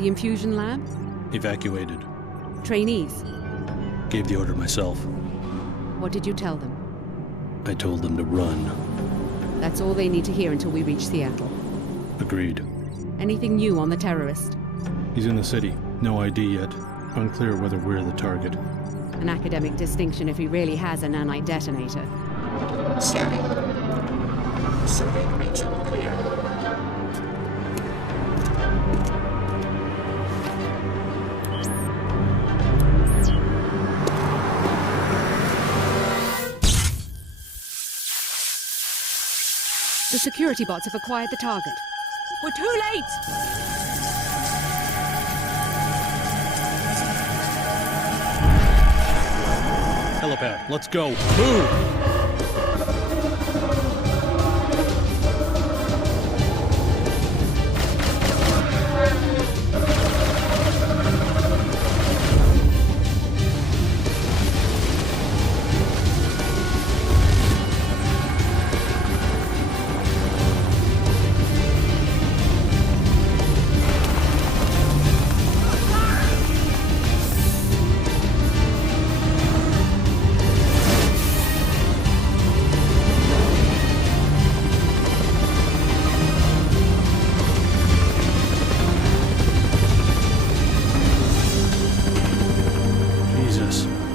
The infusion lab? Evacuated. Trainees? Gave the order myself. What did you tell them? I told them to run. That's all they need to hear until we reach Seattle. Agreed. Anything new on the terrorist? He's in the city. No ID yet. Unclear whether we're the target. An academic distinction if he really has a nanite-detonator. Scanning. Survey region clear. security bots have acquired the target. We're too late! Helipad, let's go. Move!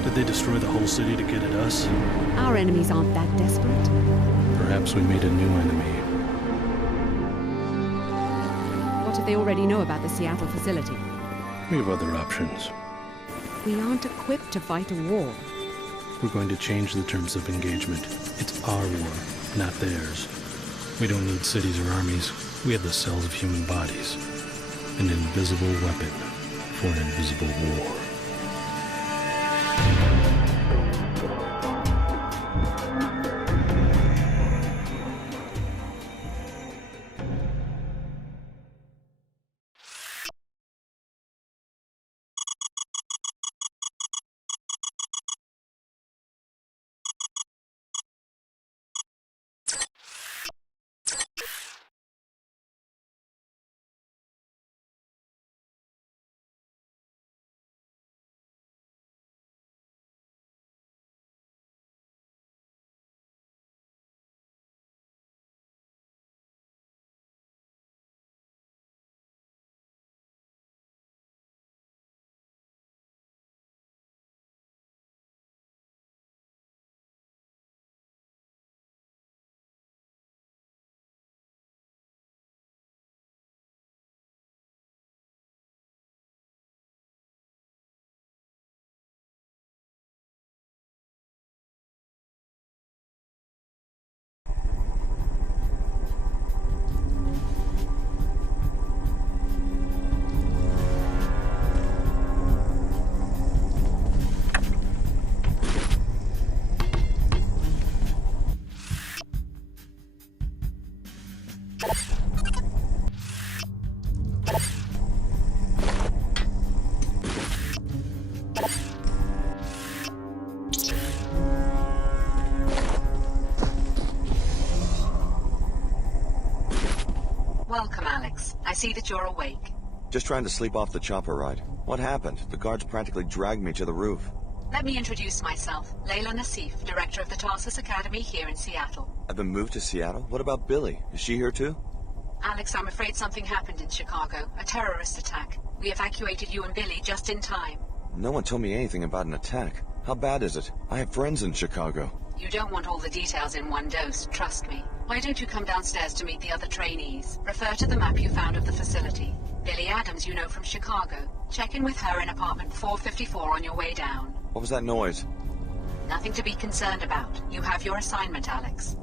Did they destroy the whole city to get at us? Our enemies aren't that desperate. Perhaps we made a new enemy. What if they already know about the Seattle facility? We have other options. We aren't equipped to fight a war. We're going to change the terms of engagement. It's our war, not theirs. We don't need cities or armies. We have the cells of human bodies. An invisible weapon for an invisible war. Welcome, Alex. I see that you're awake. Just trying to sleep off the chopper ride. What happened? The guards practically dragged me to the roof. Let me introduce myself. Layla Nassif, director of the Tarsus Academy here in Seattle. I've been moved to Seattle? What about Billy? Is she here too? Alex, I'm afraid something happened in Chicago. A terrorist attack. We evacuated you and Billy just in time. No one told me anything about an attack. How bad is it? I have friends in Chicago. You don't want all the details in one dose, trust me. Why don't you come downstairs to meet the other trainees? Refer to the map you found of the facility. Billy Adams you know from Chicago. Check in with her in apartment 454 on your way down. What was that noise? Nothing to be concerned about. You have your assignment, Alex.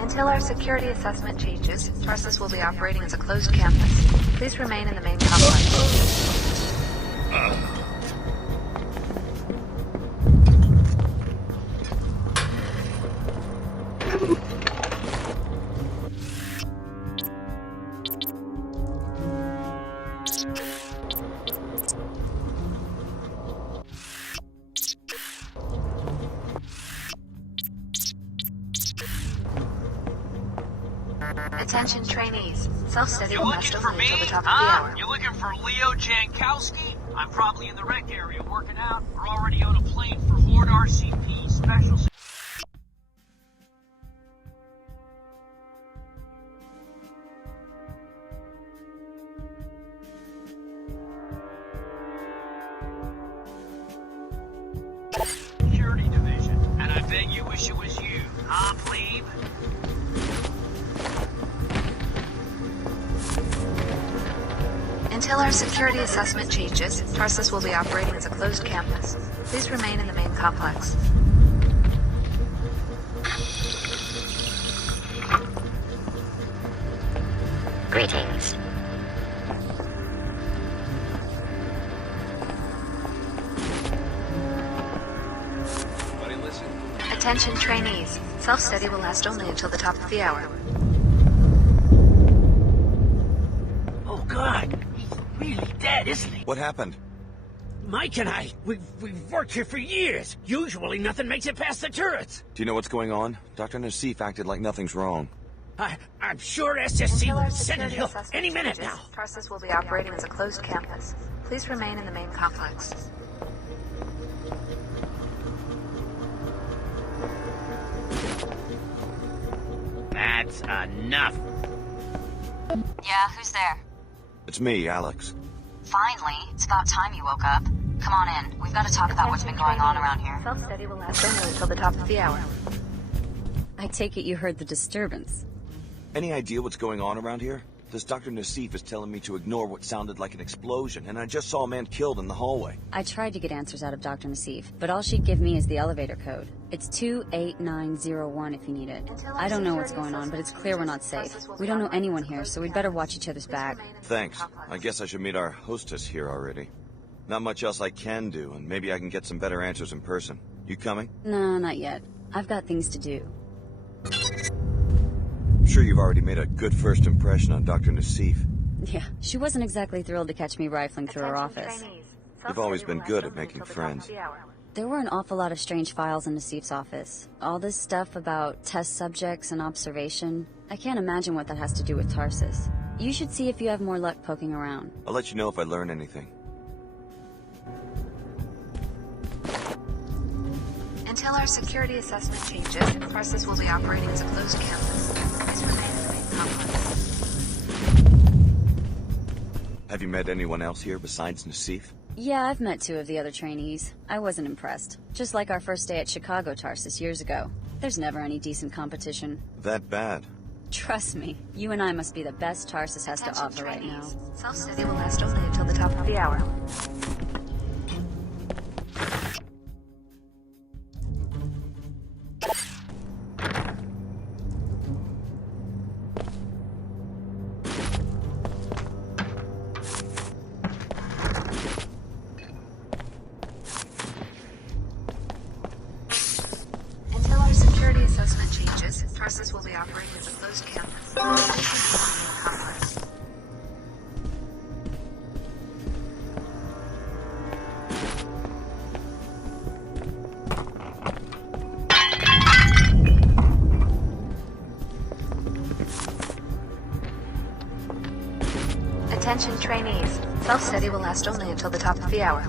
Until our security assessment changes, Tarsus will be operating as a closed campus. Please remain in the main complex. Attention trainees. Self-study You will looking last for only me? until the top of the Huh? hour. You looking for Leo Jankowski? I'm probably in the rec area working out. We're already on a plane for Horde RCP Special Security Division. And I bet you wish it was you, huh, plebe? Until our security assessment changes, Tarsus will be operating as a closed campus. Please remain in the main complex. Greetings. Everybody listen. Attention trainees. Self-study will last only until the top of the hour. Oh, God. He's really dead, isn't he? What happened? Mike and I, we've worked here for years. Usually nothing makes it past the turrets. Do you know what's going on? Dr. Nassif acted like nothing's wrong. I'm sure SSC Until will our be sending security help assessment any minute changes, now. Tarsus will be operating as a closed campus. Please remain in the main complex. That's enough. Yeah, who's there? It's me, Alex. Finally, it's about time you woke up. Come on in. We've got to talk about what's been going on around here. Self-study will last only until the top of the hour. I take it you heard the disturbance. Any idea what's going on around here? This Dr. Nassif is telling me to ignore what sounded like an explosion, and I just saw a man killed in the hallway. I tried to get answers out of Dr. Nassif, but all she'd give me is the elevator code. It's 28901 if you need it. I don't know what's going on, but it's clear we're not safe. We don't know anyone here, so we'd better watch each other's back. Thanks. I guess I should meet our hostess here already. Not much else I can do, and maybe I can get some better answers in person. You coming? No, not yet. I've got things to do. I'm sure you've already made a good first impression on Dr. Nassif. Yeah, she wasn't exactly thrilled to catch me rifling through her Attention office. trainees. You've always Self-study been will good last at only making until the top of friends. the hour. There were an awful lot of strange files in Nassif's office. All this stuff about test subjects and observation. I can't imagine what that has to do with Tarsus. You should see if you have more luck poking around. I'll let you know if I learn anything. Until our security assessment changes, Tarsus will be operating as a closed campus. Please remain in the main complex. Have you met anyone else here besides Nassif? Yeah, I've met 2 of the other trainees. I wasn't impressed. Just like our first day at Chicago Tarsus years ago. There's never any decent competition. That bad? Trust me, you and I must be the best Tarsus has to Attention offer right now. trainees. Self-study will last only until the top of the hour. Until our security assessment changes, Tarsus will be operating as a closed campus. Please remain in the main complex. Attention trainees. Self-study will last only until the top of the hour.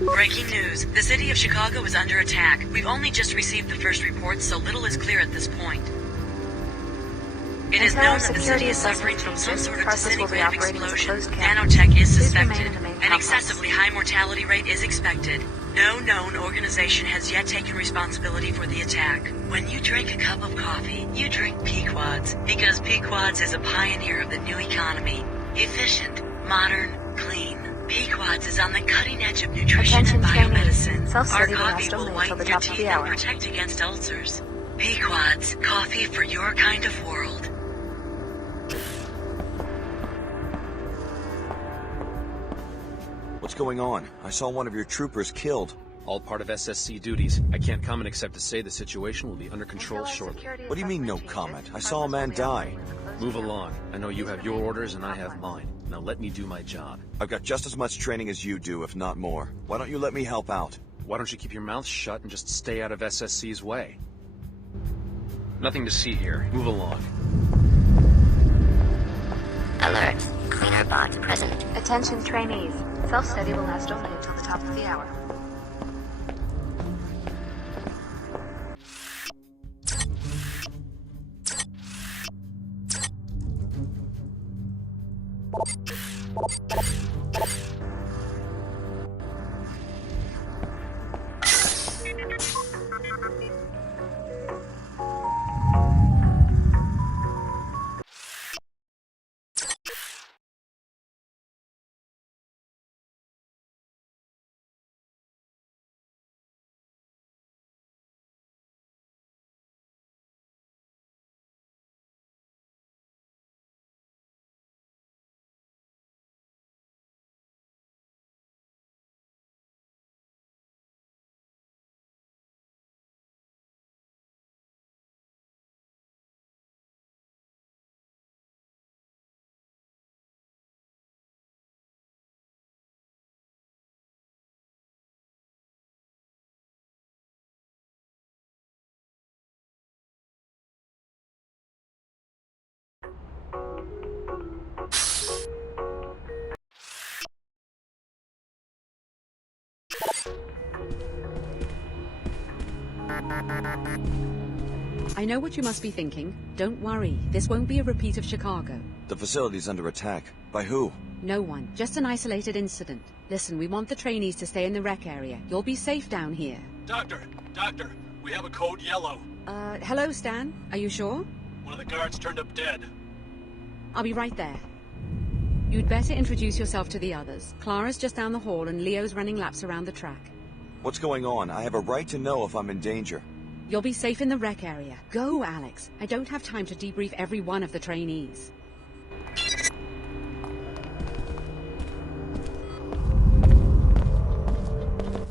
Breaking news. The city of Chicago is under attack. We've only just received the first reports, so little is clear at this point. It is Until known our that the security city is suffering assessment from some changes, sort of Tarsus will be disintegrating operating as a explosion. closed campus. Nanotech is Please remain suspected. in the main An complex. excessively high mortality rate is expected. No known organization has yet taken responsibility for the attack. When you drink a cup of coffee, you drink Pequods, because Pequods is a pioneer of the new economy. Efficient, modern, clean. Pequods is on the cutting edge of nutrition Attention and trainees. biomedicine. Our Self-study will coffee last will only whiten until the your top of teeth the and hour. protect against ulcers. Pequods, coffee for your kind of world. What's going on? I saw one of your troopers killed. All part of SSC duties. I can't comment except to say the situation will be under control Until our shortly. security What do you mean, no assessment comment? changes, I saw a Tarsus will man be die. operating as a closed Move along. I know you have your orders and I have mine. Now let me do my job. I've got just as much training as you do, if not more. Why don't you let me help out? Why don't you keep your mouth shut and just stay out of SSC's way? Nothing to see here. Move along. Alert. Cleaner bot present. Attention trainees. Self-study will last only until the top of the hour. I know what you must be thinking. Don't worry, this won't be a repeat of Chicago. The facility's under attack. By who? No one, just an isolated incident. Listen, we want the trainees to stay in the rec area. You'll be safe down here. Doctor, we have a code yellow. Hello, Stan. Are you sure? One of the guards turned up dead. I'll be right there. You'd better introduce yourself to the others. Clara's just down the hall and Leo's running laps around the track. What's going on? I have a right to know if I'm in danger. You'll be safe in the rec area. Go, Alex. I don't have time to debrief every one of the trainees.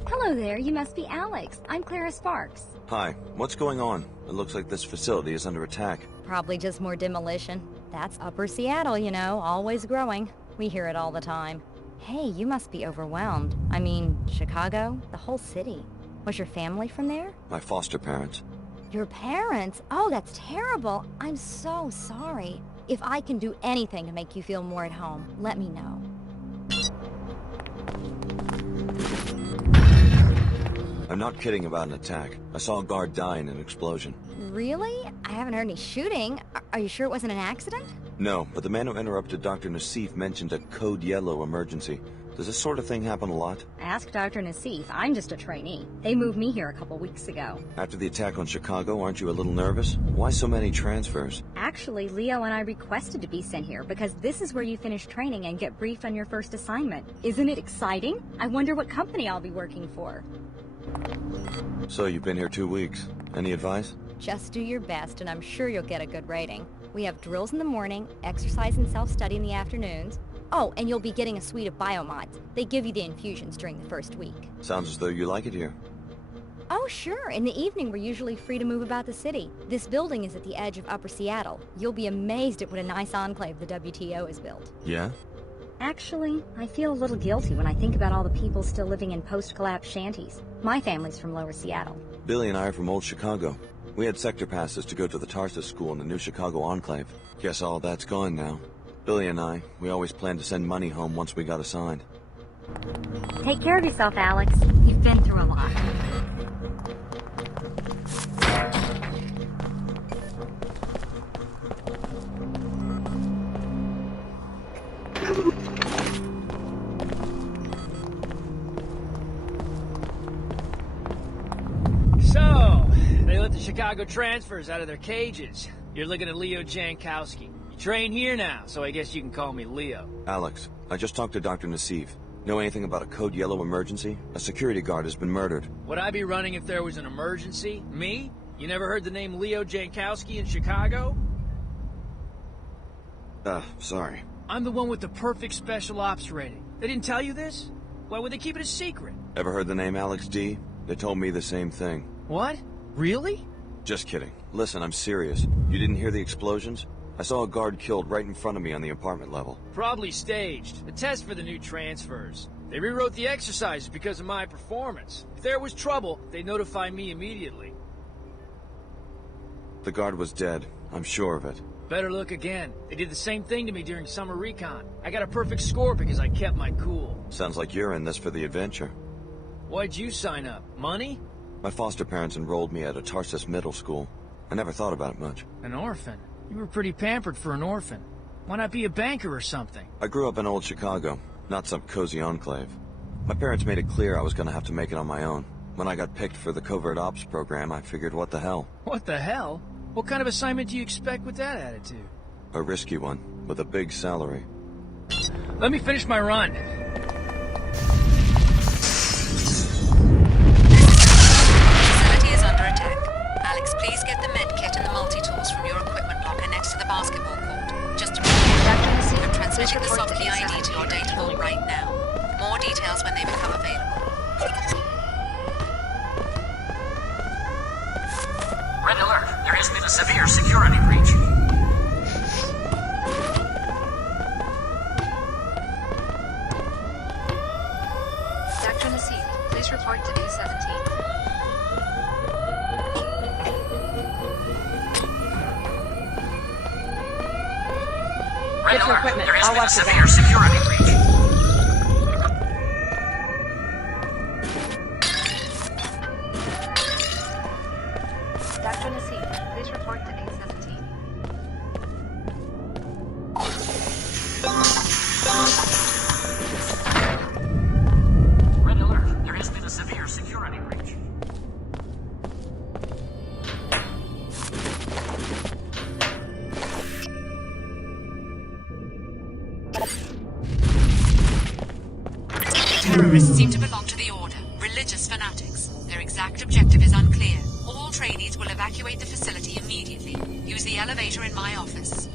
Hello there, you must be Alex. I'm Clara Sparks. Hi, what's going on? It looks like this facility is under attack. Probably just more demolition. That's Upper Seattle, you know, always growing. We hear it all the time. Hey, you must be overwhelmed. I mean, Chicago, the whole city. Was your family from there? My foster parents. Your parents? Oh, that's terrible. I'm so sorry. If I can do anything to make you feel more at home, let me know. I'm not kidding about an attack. I saw a guard die in an explosion. Really? I haven't heard any shooting. Are you sure it wasn't an accident? No, but the man who interrupted Dr. Nassif mentioned a code yellow emergency. Does this sort of thing happen a lot? Ask Dr. Nassif. I'm just a trainee. They moved me here a couple weeks ago. After the attack on Chicago, aren't you a little nervous? Why so many transfers? Actually, Leo and I requested to be sent here because this is where you finish training and get briefed on your first assignment. Isn't it exciting? I wonder what company I'll be working for. So you've been here 2 weeks. Any advice? Just do your best and I'm sure you'll get a good rating. We have drills in the morning, exercise and self-study in the afternoons. Oh, and you'll be getting a suite of biomods. They give you the infusions during the first week. Sounds as though you like it here. Oh, sure. In the evening, we're usually free to move about the city. This building is at the edge of Upper Seattle. You'll be amazed at what a nice enclave the WTO has built. Yeah? Actually, I feel a little guilty when I think about all the people still living in post-collapse shanties. My family's from Lower Seattle. Billy and I are from Old Chicago. We had sector passes to go to the Tarsus School in the new Chicago enclave. Guess all that's gone now. Billy and I, we always planned to send money home once we got assigned. Take care of yourself, Alex. You've been through a lot. So, they let the Chicago transfers out of their cages. You're looking at Leo Jankowski. You train here now, so I guess you can call me Leo. Alex, I just talked to Dr. Nassif. Know anything about a code yellow emergency? A security guard has been murdered. Would I be running if there was an emergency? Me? You never heard the name Leo Jankowski in Chicago? Sorry. I'm the one with the perfect special ops rating. They didn't tell you this? Why would they keep it a secret? Ever heard the name Alex D? They told me the same thing. What? Really? Just kidding. Listen, I'm serious. You didn't hear the explosions? I saw a guard killed right in front of me on the apartment level. Probably staged. A test for the new transfers. They rewrote the exercises because of my performance. If there was trouble, they'd notify me immediately. The guard was dead. I'm sure of it. Better look again. They did the same thing to me during summer recon. I got a perfect score because I kept my cool. Sounds like you're in this for the adventure. Why'd you sign up? Money? My foster parents enrolled me at a Tarsus middle school. I never thought about it much. An orphan? You were pretty pampered for an orphan. Why not be a banker or something? I grew up in old Chicago, not some cozy enclave. My parents made it clear I was gonna have to make it on my own. When I got picked for the covert ops program, I figured what the hell. What the hell? What kind of assignment do you expect with that attitude? A risky one, with a big salary. Let me finish my run. Facility is under attack. Alex, please get the med kit and the multi-tools from your equipment locker next to the basketball court. Just a minute. I'm transmitting the soft key ID to your data vault right now. More details when they become available. Red alert. There has been a severe security breach. Dr. Nassif, please report to D17. Red alert. There has been a severe security breach. Dr. Nassif, please report to D17. Red alert. There has been a severe security breach. Terrorists seem to belong to the Order. Religious fanatics. Their exact objective is unclear. All trainees will evacuate the facility immediately. Use the elevator in my office.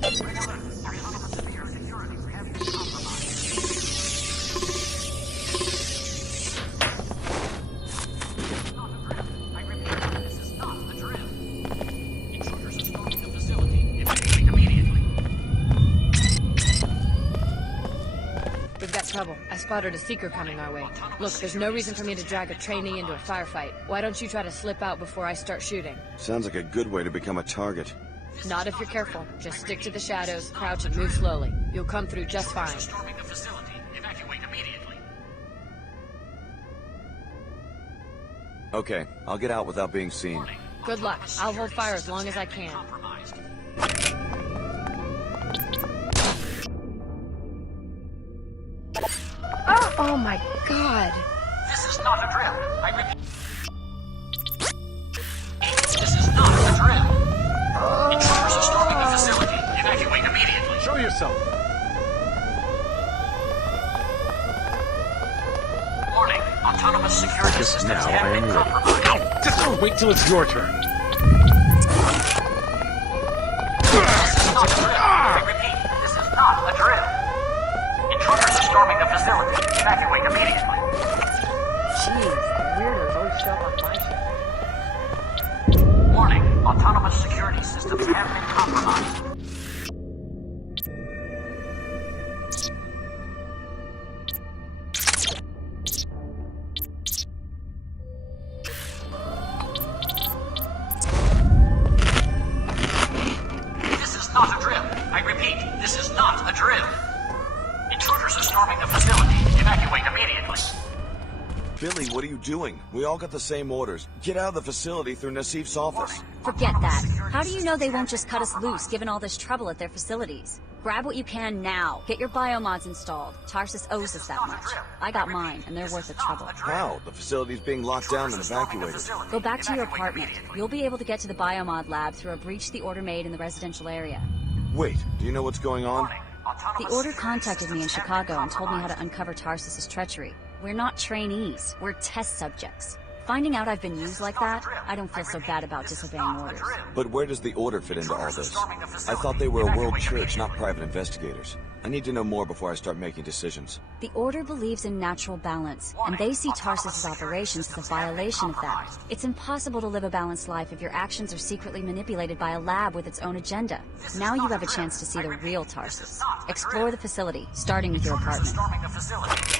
We've got trouble. I spotted a seeker coming our way. Look, there's no reason for me to drag a trainee into a firefight. Why don't you try to slip out before I start shooting? Sounds like a good way to become a target. Not if you're careful. Just stick to the shadows, crouch, and move slowly. You'll come through just fine. Storming the facility. Evacuate immediately. Okay, I'll get out without being seen. Good luck. I'll hold fire as long as I can. Oh my god. This is not a drill. I repeat. This is not a drill. Intruders are storming the facility. Evacuate immediately. Show yourself. Warning. Autonomous security systems Now I have am been ready. compromised. Ow! Just wait till it's your turn. This is not a drill. I repeat. This is not a drill. Intruders are storming the facility. Evacuate immediately. Jeez, the weirdos always show up on my ship. Warning. Autonomous security systems have been compromised. This is not a drill. I repeat, this is not a drill. Intruders are storming the facility. Evacuate immediately. Billy, what are you doing? We all got the same orders. Get out of the facility through Nassif's office. Forget that. How do you know they won't just cut us loose given all this trouble at their facilities? Grab what you can now. Get your biomods installed. Tarsus owes us that much. I got mine, and they're worth the trouble. How? The facility's being locked down and evacuated. Go back to your apartment. You'll be able to get to the biomod lab through a breach the Order made in the residential area. Wait, do you know what's going on? The Order contacted me in Chicago and told me how to uncover Tarsus's treachery. We're not trainees. We're test subjects. Finding out I've been used like that, I don't feel so bad about disobeying orders. But where does the Order fit into all this? I thought they were a world church, not private investigators. I need to know more before I start making decisions. The Order believes in natural balance, and they see Tarsus's operations as a violation of that. It's impossible to live a balanced life if your actions are secretly manipulated by a lab with its own agenda. Now you have a chance to see the real Tarsus. Explore the facility, starting with your apartment.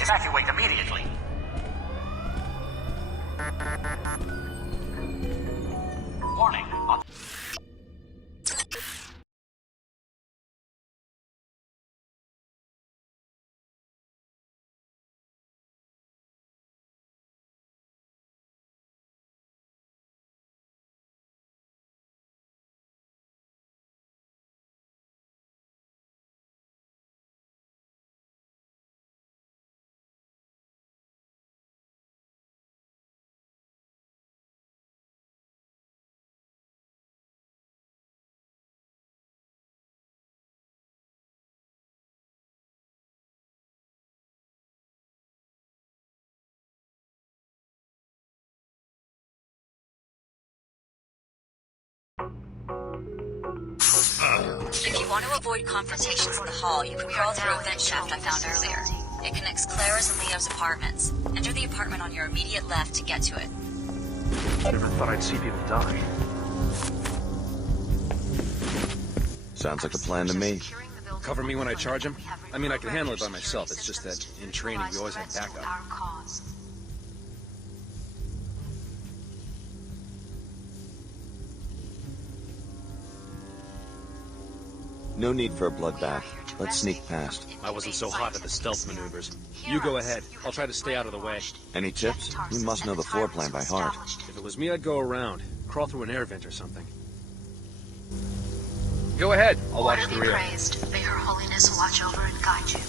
Evacuate immediately. Warning. If you want to avoid confrontations in the hall, you can crawl through a vent shaft I found earlier. It connects Clara's and Leo's apartments. Enter the apartment on your immediate left to get to it. Never thought I'd see people die. Sounds like a plan to me. Cover me when I charge him? I mean, I can handle it by myself. It's just that in training, we always have backup. No need for a bloodbath. Let's sneak past. I wasn't so hot at the stealth maneuvers. You go ahead. I'll try to stay out of the way. Any tips? You must know the floor plan by heart. If it was me, I'd go around. Crawl through an air vent or something. Go ahead. I'll watch the rear. Praised. May Her Holiness watch over and guide you.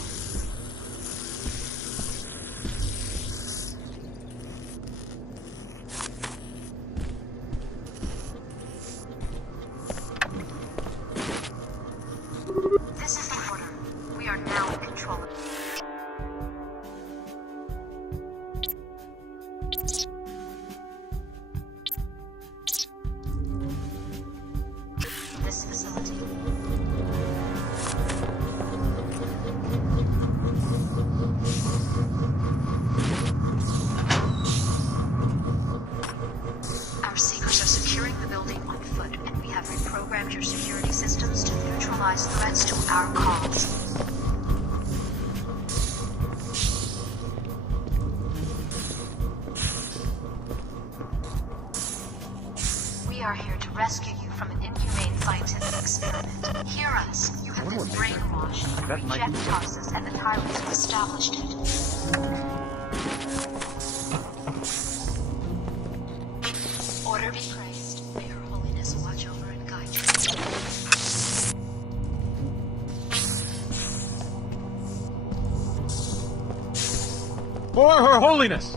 This is the order. We are now in control. This facility. Our seekers are securing the building on foot, and we have reprogrammed your security systems to neutralize threats to our cause. We are here to rescue you from an inhumane scientific experiment. Hear us. You have been brainwashed. Reject Tarsus and the tyrants who established it. Order be praised. May Her Holiness watch over and guide you. For Her Holiness!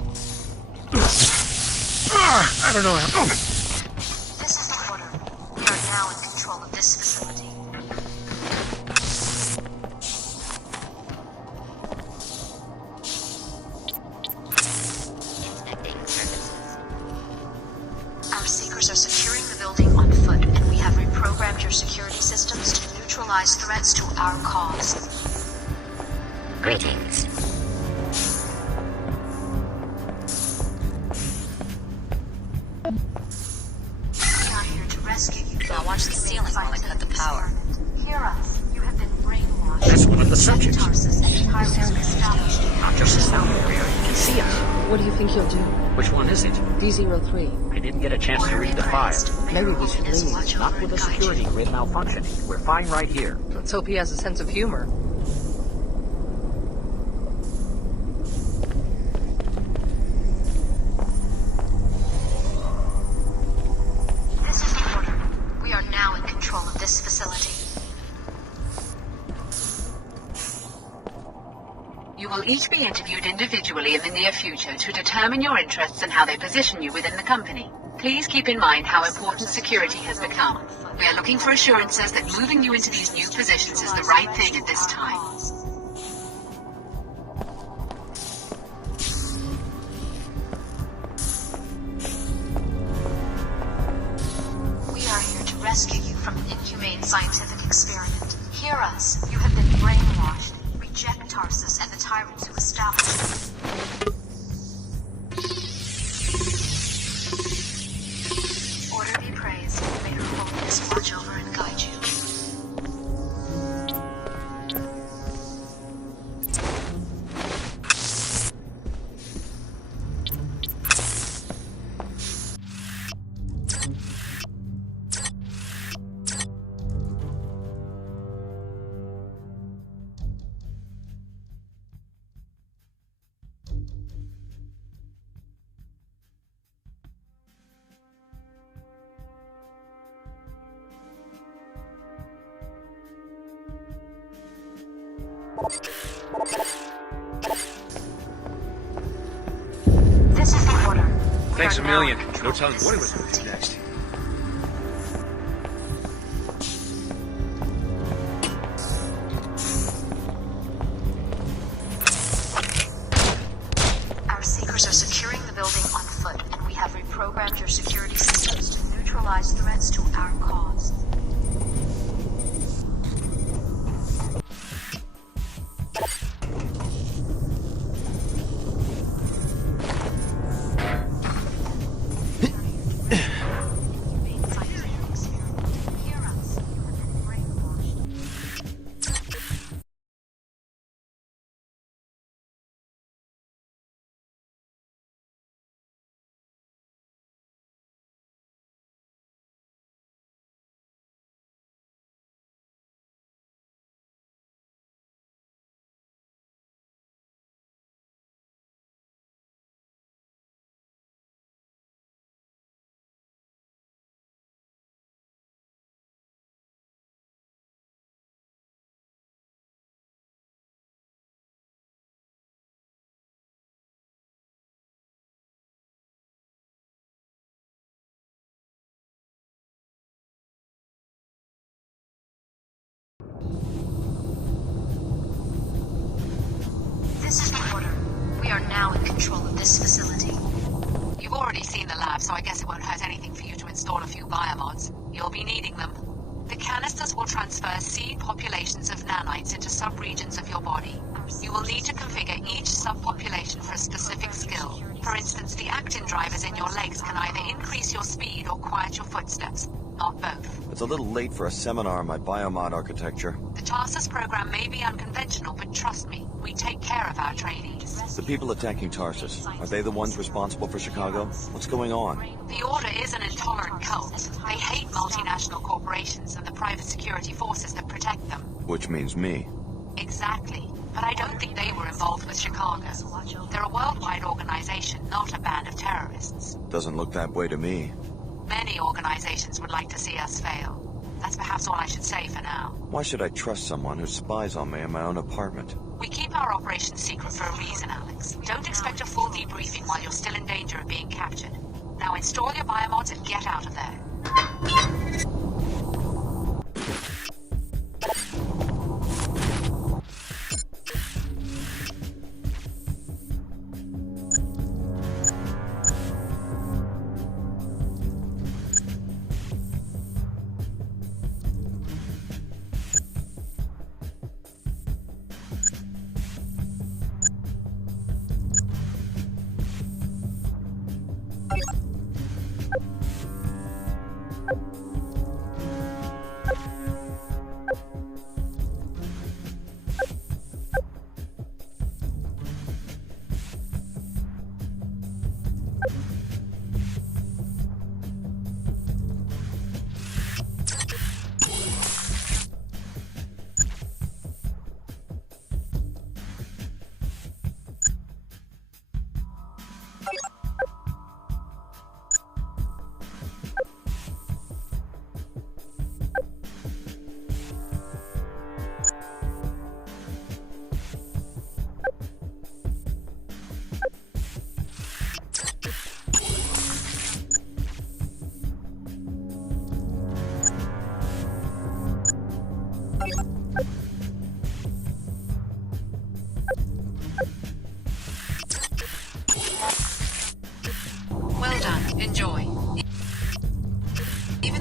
I don't know how... This is the order. We are now in control of this facility. Our seekers are securing the building on foot, and we have reprogrammed your security systems to neutralize threats to our cause. Greetings. We are here to rescue you. Now watch the ceiling while I cut the power. Hear us. You have been brainwashed. That's one of the subjects. Tarsus and the tyrants who established it. Not just a sound barrier. You can see us. What do you think you'll do? Which one is it? D03. I didn't get a chance to read the file. Maybe we should leave. Not with the security grid malfunctioning. We're fine right here. Let's hope he has a sense of humor. This is the order. We are now in control of this facility. You will each be interviewed individually in the near future to determine your interests and how they position you within the company. Please keep in mind how important security has become. We are looking for assurances that moving you into these new positions is the right thing at this time. rescue you from an inhumane scientific experiment. Hear us. You have been brainwashed. Reject Tarsus and the tyrants who established it. Order be praised. May her holiness watch over and guide you. This is the order. Thanks a million. No telling what it was going to do next. Our seekers are securing the building on foot, and we have reprogrammed your security systems to neutralize threats to our cause. This is the order. We are now in control of this facility. You've already seen the lab, so I guess it won't hurt anything for you to install a few biomods. You'll be needing them. The canisters will transfer seed populations of nanites into sub-regions of your body. You will need to configure each subpopulation for a specific skill. For instance, the actin drivers in your legs can either increase your speed or quiet your footsteps. Not both. It's a little late for a seminar on my biomod architecture. The Tarsus program may be unconventional, but trust me, we take care of our trainees. The people attacking Tarsus, are they the ones responsible for Chicago? What's going on? The Order is an intolerant cult. They hate multinational corporations and the private security forces that protect them. Which means me. Exactly. But I don't think they were involved with Chicago. They're a worldwide organization, not a band of terrorists. Doesn't look that way to me. Many organizations would like to see us fail. That's perhaps all I should say for now. Why should I trust someone who spies on me in my own apartment? We keep our operations secret for a reason, Alex. Don't expect a full debriefing while you're still in danger of being captured. Now install your biomods and get out of there.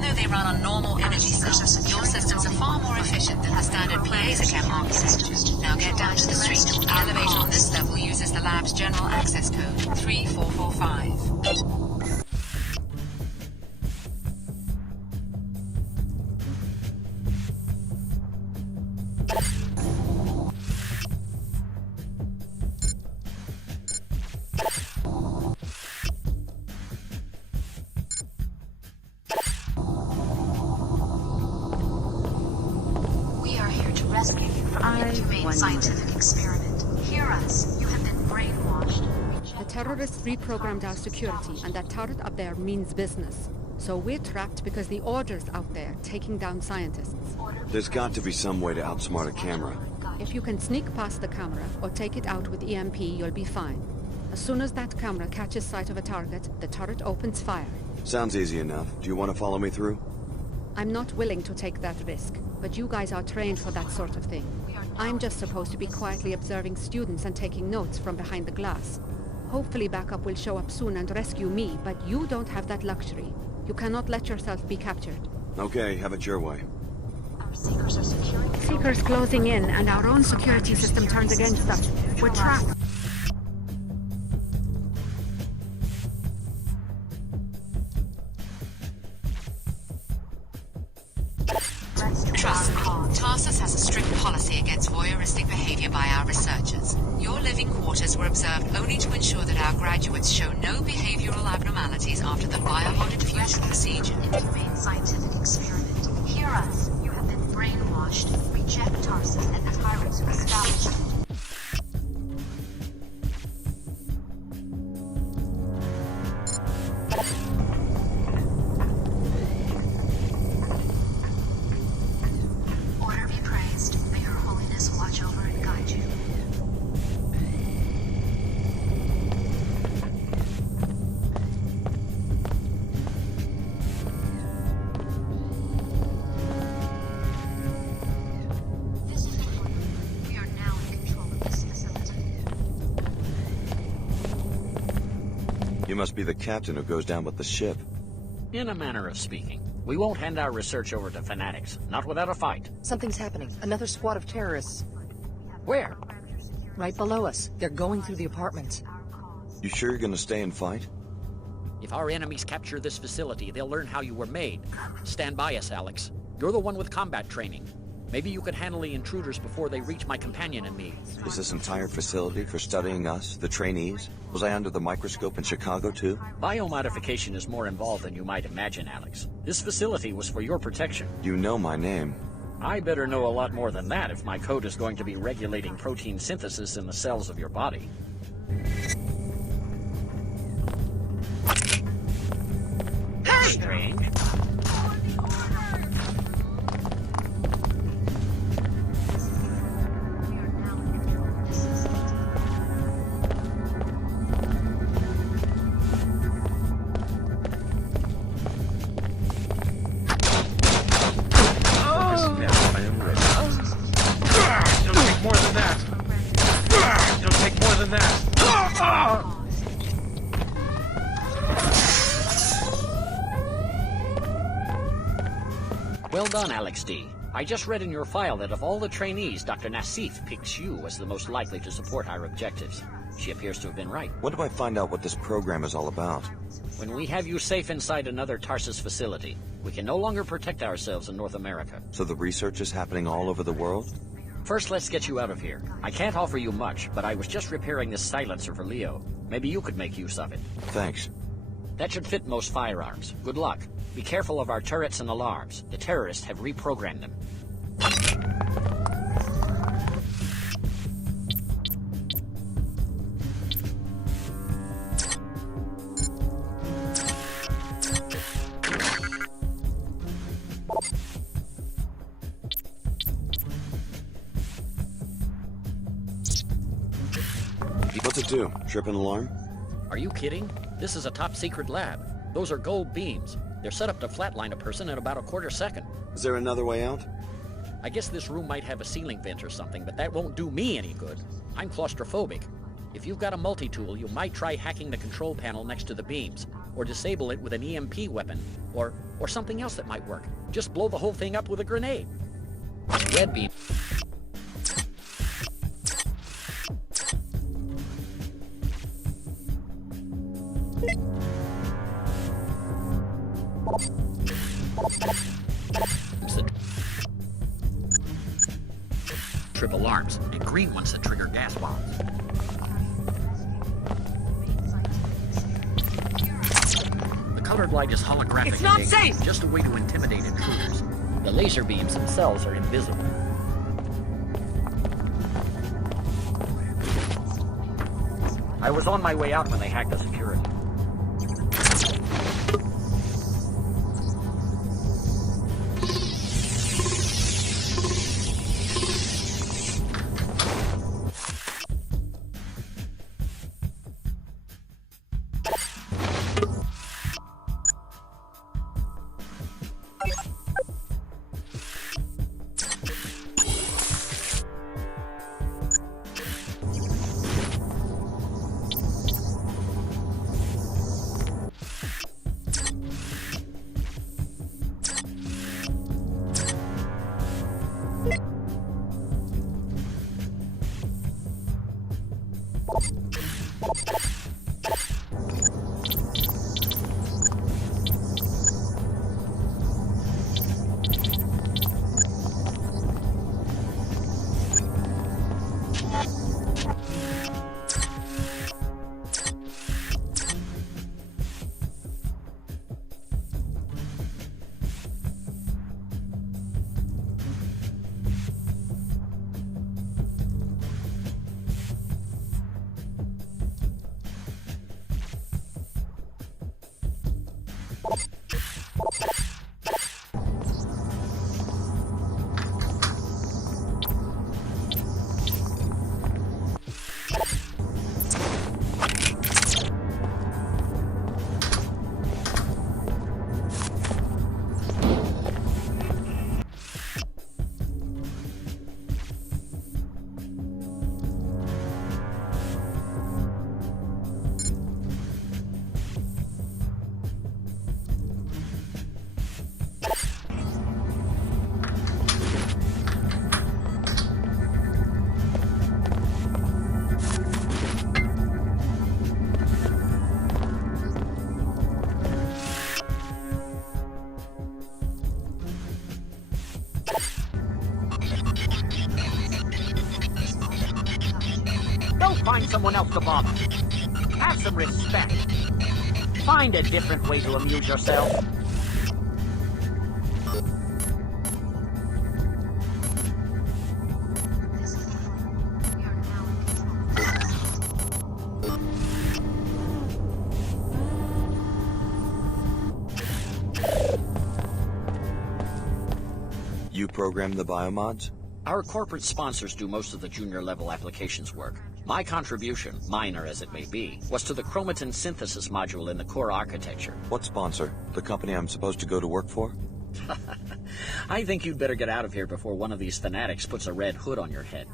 though they run on normal energy cells, your systems are far more efficient than the standard Piezochem architecture. Now get down to the street. The elevator on this level uses the lab's general access code, 3445. Rescue you from an inhumane scientific experiment. Hear us. You have been brainwashed. The terrorists reprogrammed our security, and that turret up there means business. So we're trapped because the Order's out there taking down scientists. There's got to be some way to outsmart a camera. If you can sneak past the camera or take it out with EMP, you'll be fine. As soon as that camera catches sight of a target, the turret opens fire. Sounds easy enough. Do you want to follow me through? I'm not willing to take that risk, but you guys are trained for that sort of thing. I'm just supposed to be quietly observing students and taking notes from behind the glass. Hopefully backup will show up soon and rescue me, but you don't have that luxury. You cannot let yourself be captured. Okay, have it your way. Our seekers are securing... Seekers closing in, and our own security system turned against us. We're trapped. Trust me, Tarsus has a strict policy against voyeuristic behavior by our researchers. Your living quarters were observed only to ensure that our graduates show no behavioral abnormalities after the biomod infusion procedure. Inhumane scientific experiment. Hear us. You have been brainwashed. Reject Tarsus and the tyrants who established it. You must be the captain who goes down with the ship. In a manner of speaking. We won't hand our research over to fanatics, not without a fight. Something's happening. Another squad of terrorists. Where? Right below us. They're going through the apartments. You sure you're gonna stay and fight? If our enemies capture this facility, they'll learn how you were made. Stand by us, Alex. You're the one with combat training. Maybe you could handle the intruders before they reach my companion and me. Is this entire facility for studying us, the trainees? Was I under the microscope in Chicago, too? Biomodification is more involved than you might imagine, Alex. This facility was for your protection. You know my name. I better know a lot more than that if my code is going to be regulating protein synthesis in the cells of your body. Hey! Strange. Well done, Alex D. I just read in your file that of all the trainees, Dr. Nassif picks you as the most likely to support our objectives. She appears to have been right. When do I find out what this program is all about? When we have you safe inside another Tarsus facility, we can no longer protect ourselves in North America. So the research is happening all over the world? First, let's get you out of here. I can't offer you much, but I was just repairing this silencer for Leo. Maybe you could make use of it. Thanks. That should fit most firearms. Good luck. Be careful of our turrets and alarms. The terrorists have reprogrammed them. What's it do? Trip an alarm? Are you kidding? This is a top-secret lab. Those are gold beams. They're set up to flatline a person in about a quarter second. Is there another way out? I guess this room might have a ceiling vent or something, but that won't do me any good. I'm claustrophobic. If you've got a multi-tool, you might try hacking the control panel next to the beams. or disable it with an EMP weapon, or something else that might work. Just blow the whole thing up with a grenade. Red beam. Trip alarms, and green ones that trigger gas bombs. The colored light is holographic. It's not safe! Just a way to intimidate intruders. The laser beams themselves are invisible. I was on my way out when they hacked the security. Find someone else to bother. Have some respect. Find a different way to amuse yourself. You program the biomods? Our corporate sponsors do most of the junior level applications work. My contribution, minor as it may be, was to the chromatin synthesis module in the core architecture. What sponsor? The company I'm supposed to go to work for? I think you'd better get out of here before one of these fanatics puts a red hood on your head.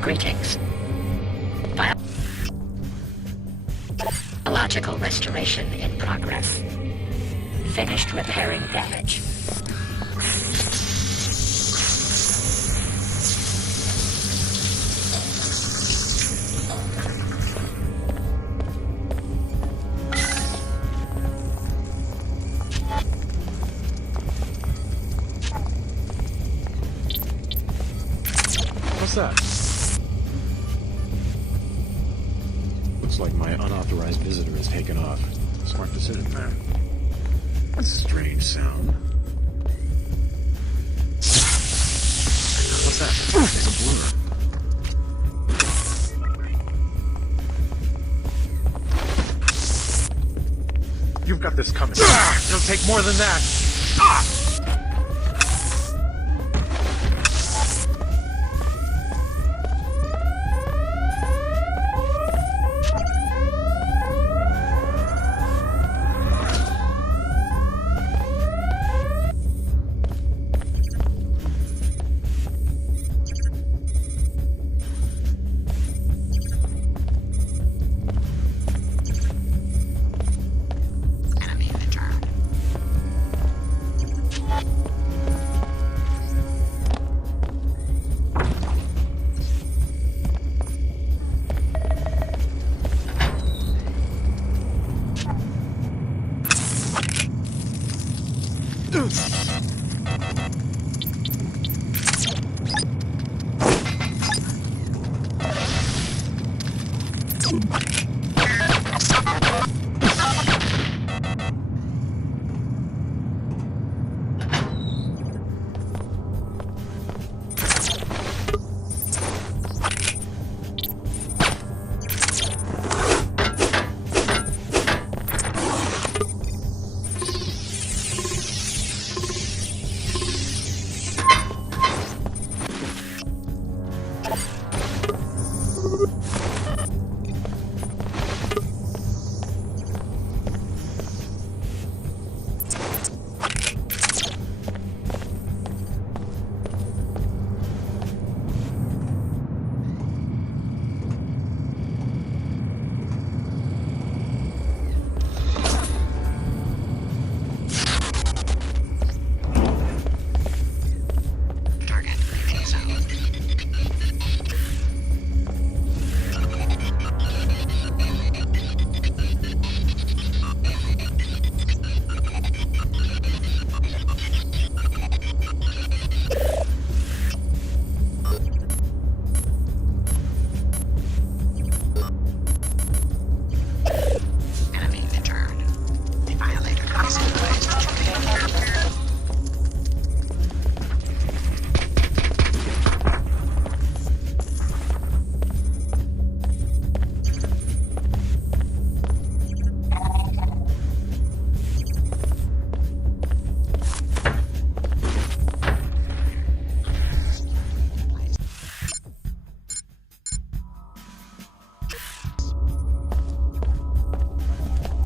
Greetings. Biological restoration in progress. Finished repairing damage. What's that? Looks like my unauthorized visitor has taken off. Smart decision, man. That's a strange sound. What's that? It's a blur. You've got this coming. It'll take more than that.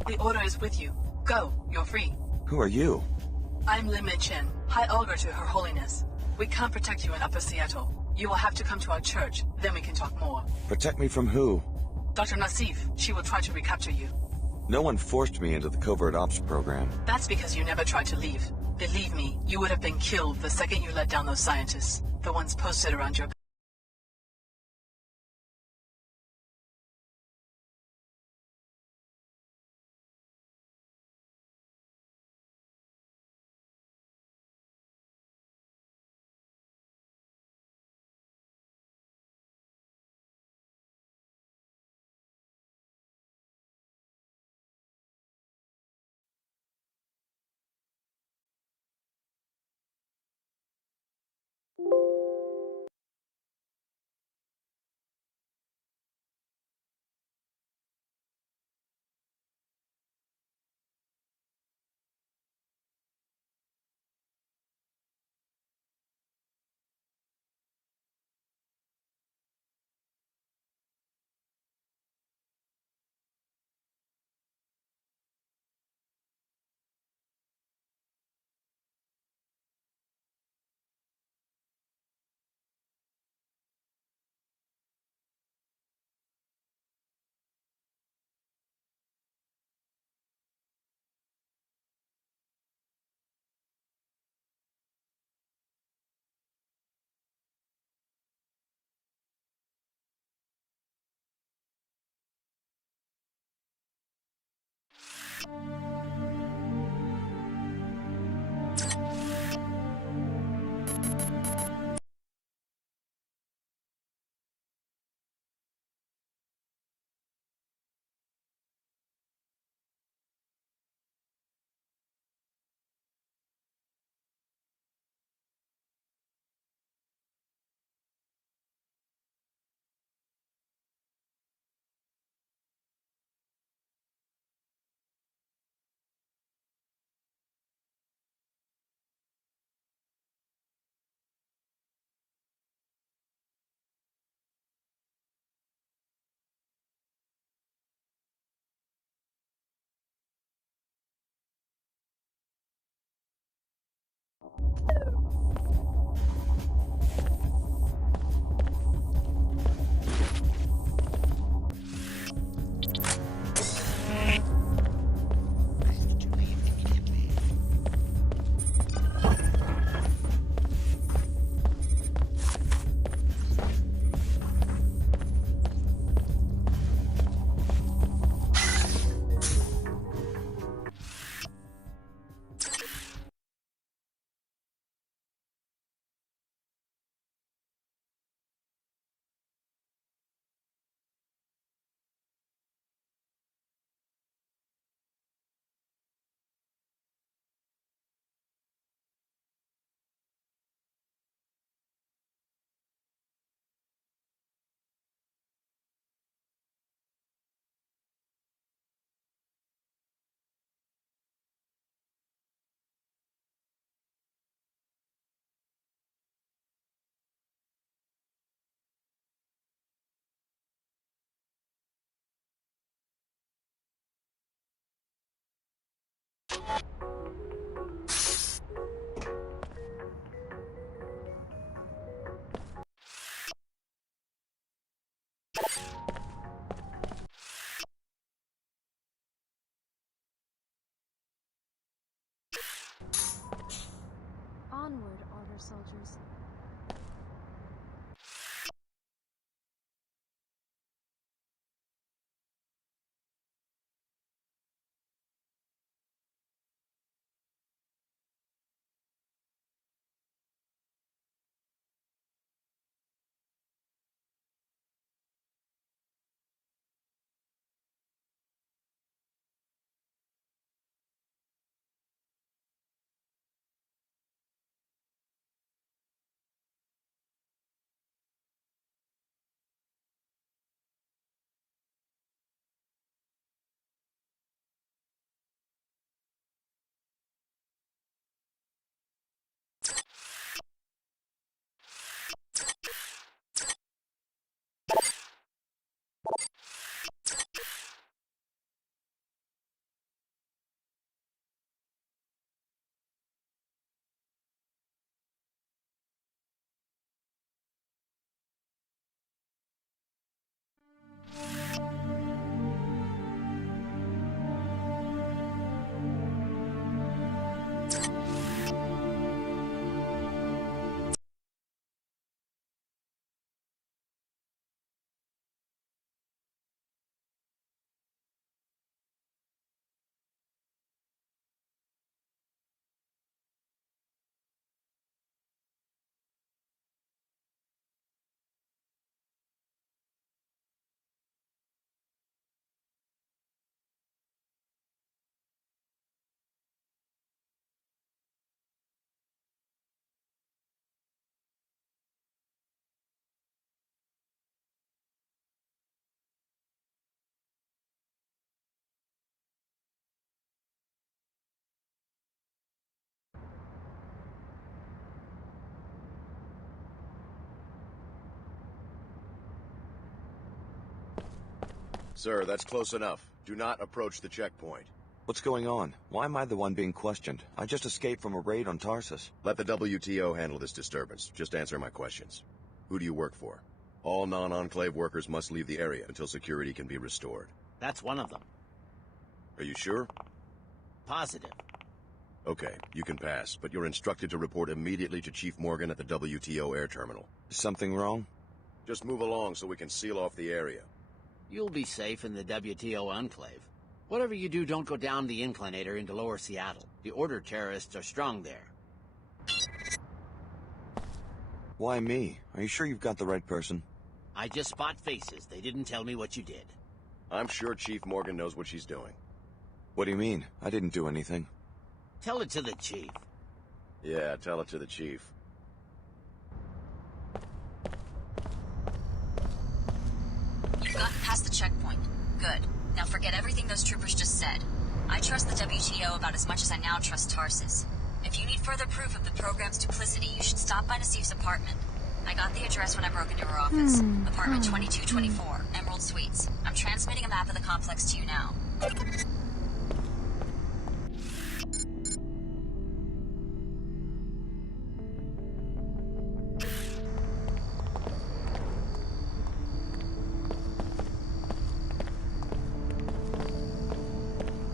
The order is with you. Go. You're free. Who are you? I'm Lim Chen, High Augur to Her Holiness. We can't protect you in Upper Seattle. You will have to come to our church, then we can talk more. Protect me from who? Dr. Nassif, she will try to recapture you. No one forced me into the covert ops program. That's because you never tried to leave. Believe me, you would have been killed the second you let down those scientists. The ones posted around your Onward, Order soldiers. Sir, that's close enough. Do not approach the checkpoint. What's going on? Why am I the one being questioned? I just escaped from a raid on Tarsus. Let the WTO handle this disturbance. Just answer my questions. Who do you work for? All non-Enclave workers must leave the area until security can be restored. That's one of them. Are you sure? Positive. Okay, you can pass, but you're instructed to report immediately to Chief Morgan at the WTO air terminal. Is something wrong? Just move along so we can seal off the area. You'll be safe in the WTO Enclave. Whatever you do, don't go down the inclinator into Lower Seattle. The Order terrorists are strong there. Why me? Are you sure you've got the right person? I just spot faces. They didn't tell me what you did. I'm sure Chief Morgan knows what she's doing. What do you mean? I didn't do anything. Tell it to the Chief. Yeah, tell it to the Chief. You've gotten past the checkpoint. Good. Now forget everything those troopers just said. I trust the WTO about as much as I now trust Tarsus. If you need further proof of the program's duplicity, you should stop by Nassif's apartment. I got the address when I broke into her office. Apartment 2224, Emerald Suites. I'm transmitting a map of the complex to you now.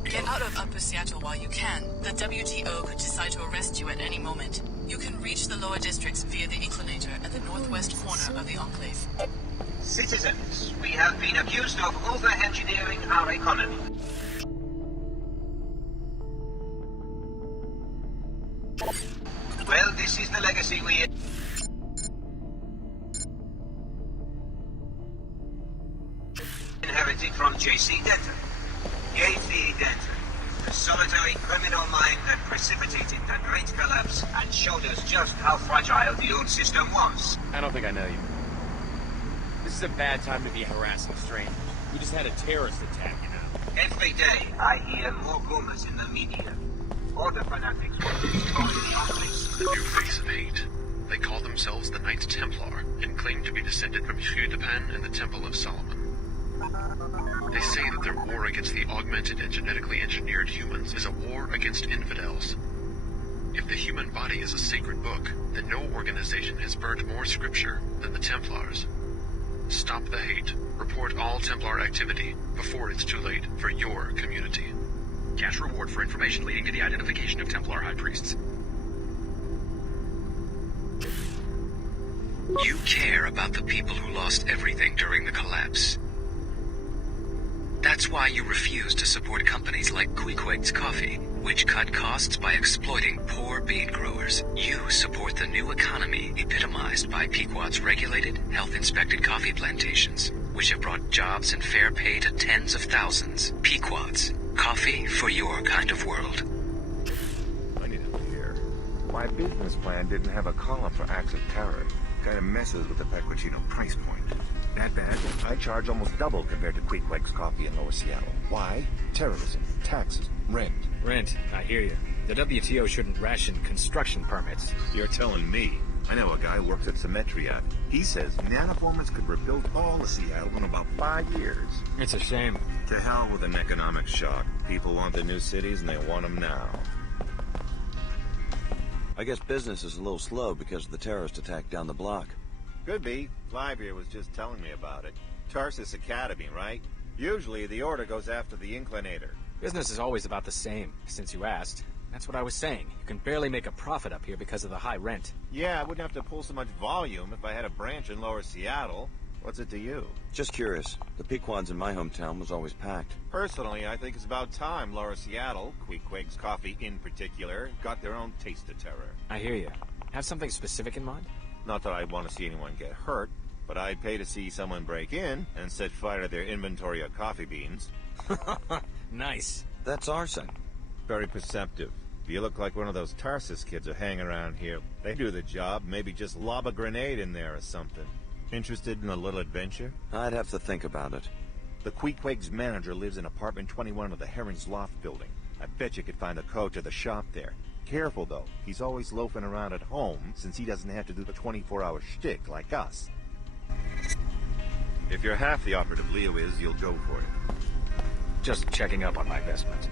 Get out of Upper Seattle while you can. The WTO could decide to arrest you at any moment. You can reach the lower districts via the inclinator at the northwest corner of the Enclave. Citizens, we have been accused of over-engineering our economy. Well, this is the legacy we inherited from J.C. Denton. J.C. Denton, the solitary criminal mind that precipitated the Great Collapse and showed us just how fragile the old system was. I don't think I know you. This is a bad time to be harassing strangers. We just had a terrorist attack, you know. Every day, I hear more rumors in the media. Order fanatics want to destroy the Enclave. The new face of hate. They call themselves the Knights Templar and claim to be descended from Shudapan and the Temple of Solomon. They say that their war against the augmented and genetically engineered humans is a war against infidels. If the human body is a sacred book, then no organization has burned more scripture than the Templars. Stop the hate. Report all Templar activity before it's too late for your community. Cash reward for information leading to the identification of Templar High Priests. You care about the people who lost everything during the collapse. That's why you refuse to support companies like Queequeg's Coffee, which cut costs by exploiting poor bean growers. You support the new economy epitomized by Pequod's regulated, health-inspected coffee plantations, which have brought jobs and fair pay to tens of thousands. Pequod's, coffee for your kind of world. I need help here. My business plan didn't have a column for acts of terror. Kind of messes with the Pequodino price point. That bad? I charge almost double compared to Queequeg's Coffee in Lower Seattle. Why? Terrorism, taxes, rent. Rent, I hear you. The WTO shouldn't ration construction permits. You're telling me. I know a guy who works at Symmetriat. He says nanoformers could rebuild all of Seattle in about 5 years. It's a shame. To hell with an economic shock. People want the new cities and they want them now. I guess business is a little slow because of the terrorist attack down the block. Could be. Live here was just telling me about it. Tarsus Academy, right? Usually the order goes after the inclinator. Business is always about the same, since you asked. That's what I was saying. You can barely make a profit up here because of the high rent. Yeah, I wouldn't have to pull so much volume if I had a branch in Lower Seattle. What's it to you? Just curious. The Pequod's in my hometown was always packed. Personally, I think it's about time Lower Seattle, Queequeg's Coffee in particular, got their own taste of terror. I hear you. Have something specific in mind? Not that I want to see anyone get hurt, but I'd pay to see someone break in and set fire to their inventory of coffee beans. Nice. That's arson. Very perceptive. If you look like one of those Tarsus kids who hang around here, they do the job, maybe just lob a grenade in there or something. Interested in a little adventure? I'd have to think about it. The Queequeg's manager lives in apartment 21 of the Heron's Loft building. I bet you could find the code to the shop there. Careful, though. He's always loafing around at home, since he doesn't have to do the 24-hour shtick like us. If you're half the operative Leo is, you'll go for it. Just checking up on my investment.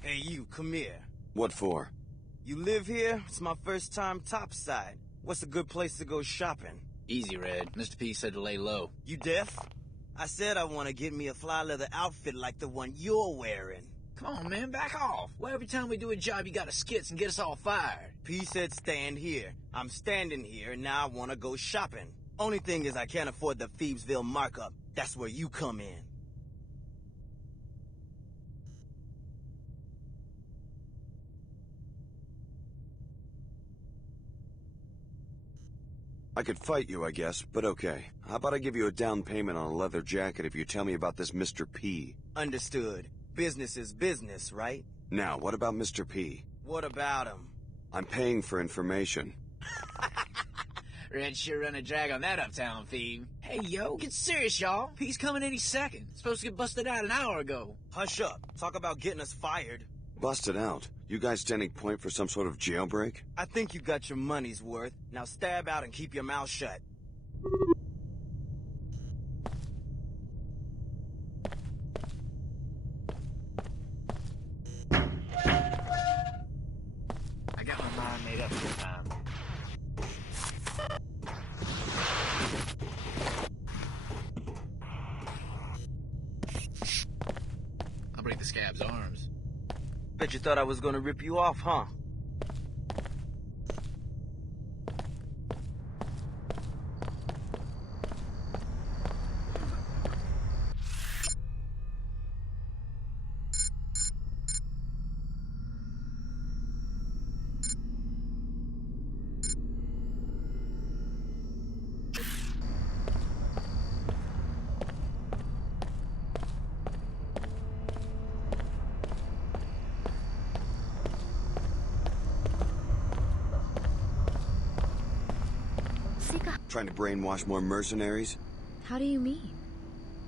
Hey, you, come here. What for? You live here? It's my first time topside. What's a good place to go shopping? Easy, Red. Mr. P said to lay low. You deaf? I said I want to get me a fly leather outfit like the one you're wearing. Come on, man, back off. Why every time we do a job you gotta skits and get us all fired? P said stand here. I'm standing here, and now I want to go shopping. Only thing is I can't afford the Phoebesville markup. That's where you come in. I could fight you, I guess, but okay. How about I give you a down payment on a leather jacket if you tell me about this Mr. P? Understood. Business is business, right? Now, what about Mr. P? What about him? I'm paying for information. Red sure run a drag on that uptown Phoebe. Hey, yo, get serious, y'all. P's coming any second. Supposed to get busted out an hour ago. Hush up. Talk about getting us fired. Busted out? You guys standing point for some sort of jailbreak? I think you got your money's worth. Now stab out and keep your mouth shut. I got my mind made up this time. grabs arms. Bet you thought I was gonna rip you off, huh? Trying to brainwash more mercenaries? How do you mean?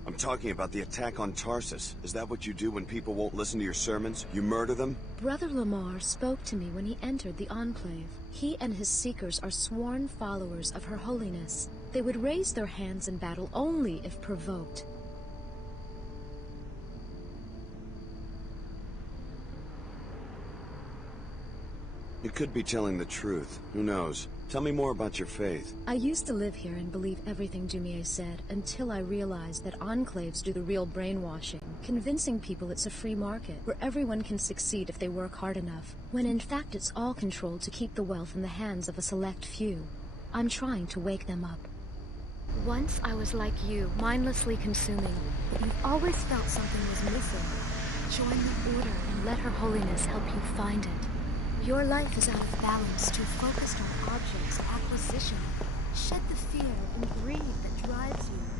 I'm talking about the attack on Tarsus. Is that what you do when people won't listen to your sermons? You murder them? Brother Lamar spoke to me when he entered the Enclave. He and his seekers are sworn followers of Her Holiness. They would raise their hands in battle only if provoked. You could be telling the truth. Who knows? Tell me more about your faith. I used to live here and believe everything Dumier said until I realized that enclaves do the real brainwashing, convincing people it's a free market where everyone can succeed if they work hard enough, when in fact it's all controlled to keep the wealth in the hands of a select few. I'm trying to wake them up. Once I was like you, mindlessly consuming, but you've always felt something was missing. Join the Order and let Her Holiness help you find it. Your life is out of balance, too focused on objects, acquisition. Shed the fear and greed that drives you.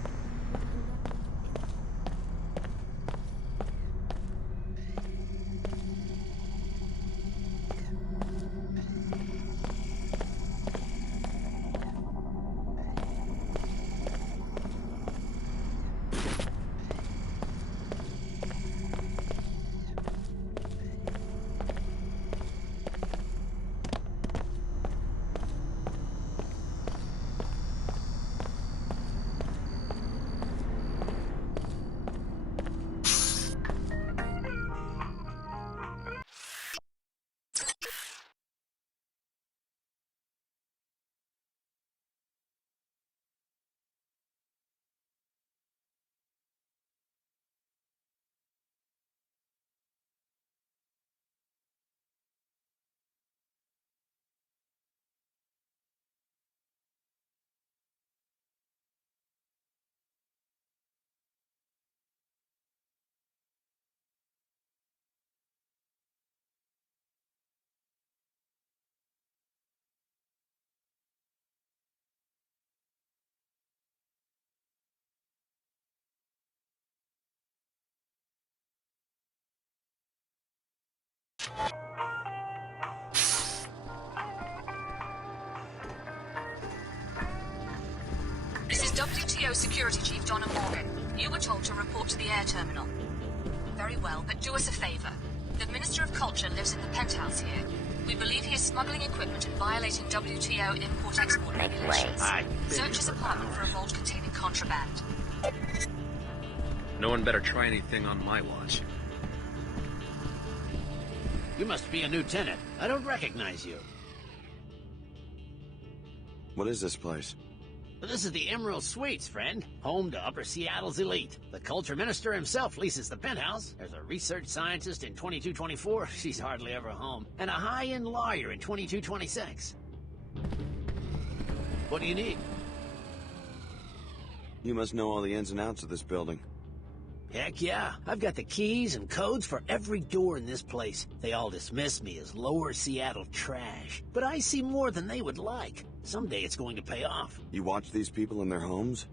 This is WTO Security Chief Donna Morgan. You were told to report to the air terminal. Very well, but do us a favor. The Minister of Culture lives in the penthouse here. We believe he is smuggling equipment and violating WTO import-export regulations. Search his apartment for a vault containing contraband. No one better try anything on my watch. You must be a new tenant. I don't recognize you. What is this place? This is the Emerald Suites, friend. Home to Upper Seattle's elite. The culture minister himself leases the penthouse. There's a research scientist in 2224. She's hardly ever home. And a high-end lawyer in 2226. What do you need? You must know all the ins and outs of this building. Heck yeah. I've got the keys and codes for every door in this place. They all dismiss me as lower Seattle trash. But I see more than they would like. Someday it's going to pay off. You watch these people in their homes?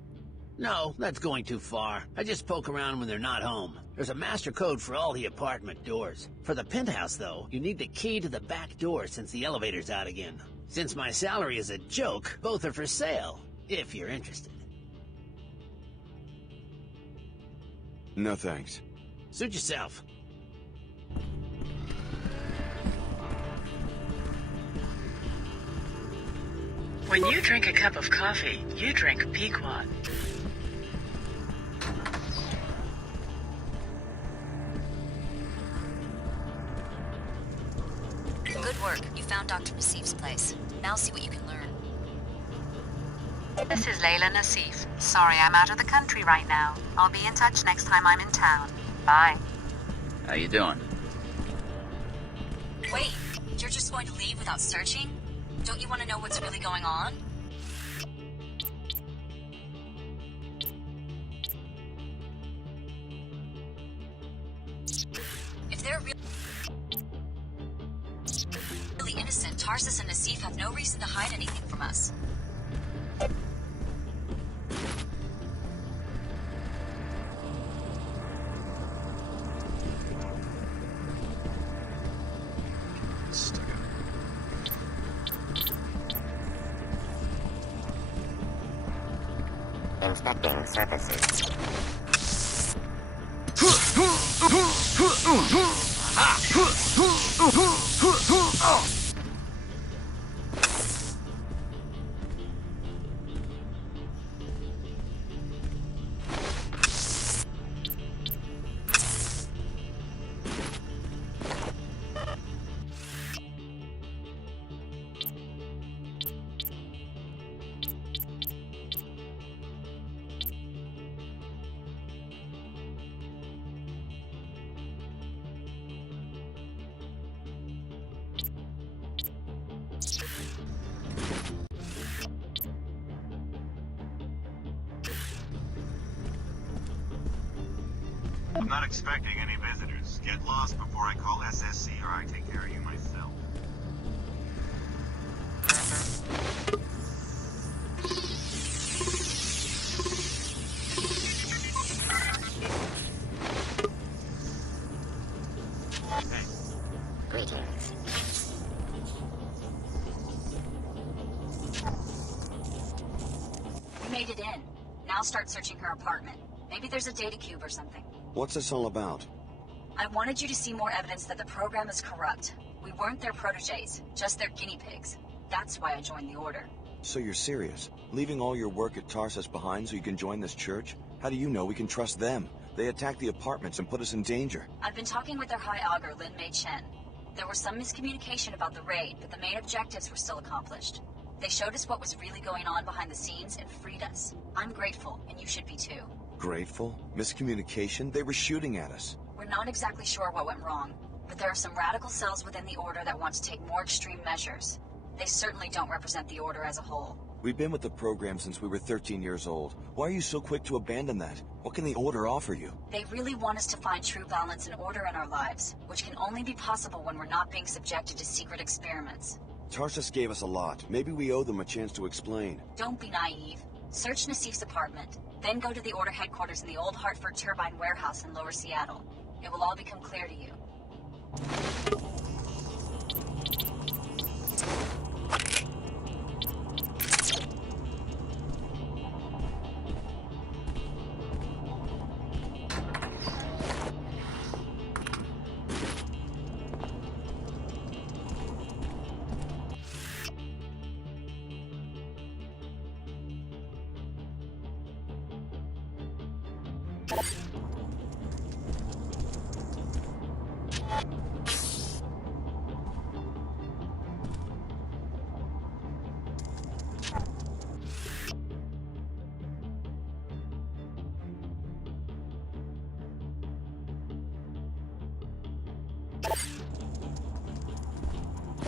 No, that's going too far. I just poke around when they're not home. There's a master code for all the apartment doors. For the penthouse, though, you need the key to the back door since the elevator's out again. Since my salary is a joke, both are for sale, if you're interested. No thanks. Suit yourself. When you drink a cup of coffee, you drink Pequod. Good work. You found Dr. Nassif's place. Now see what you can learn. This is Layla Nassif. Sorry I'm out of the country right now. I'll be in touch next time I'm in town. Bye. How you doing? Wait, you're just going to leave without searching? Don't you want to know what's really going on? If they're really innocent, Tarsus and Nassif have no reason to hide anything from us. Inspecting surfaces. I'm not expecting any visitors. Get lost before I call SSC or I take care of you myself. Greetings. We made it in. Now start searching her apartment. Maybe there's a data cube or something. What's this all about? I wanted you to see more evidence that the program is corrupt. We weren't their proteges, just their guinea pigs. That's why I joined the Order. So you're serious? Leaving all your work at Tarsus behind so you can join this church? How do you know we can trust them? They attacked the apartments and put us in danger. I've been talking with their High Augur, Lin Mei Chen. There was some miscommunication about the raid, but the main objectives were still accomplished. They showed us what was really going on behind the scenes and freed us. I'm grateful, and you should be too. Grateful? Miscommunication? They were shooting at us. We're not exactly sure what went wrong, but there are some radical cells within the Order that want to take more extreme measures. They certainly don't represent the Order as a whole. We've been with the program since we were 13 years old. Why are you so quick to abandon that? What can the Order offer you? They really want us to find true balance and order in our lives, which can only be possible when we're not being subjected to secret experiments. Tarsus gave us a lot. Maybe we owe them a chance to explain. Don't be naive. Search Nassif's apartment. Then go to the Order headquarters in the old Hartford Turbine warehouse in Lower Seattle. It will all become clear to you.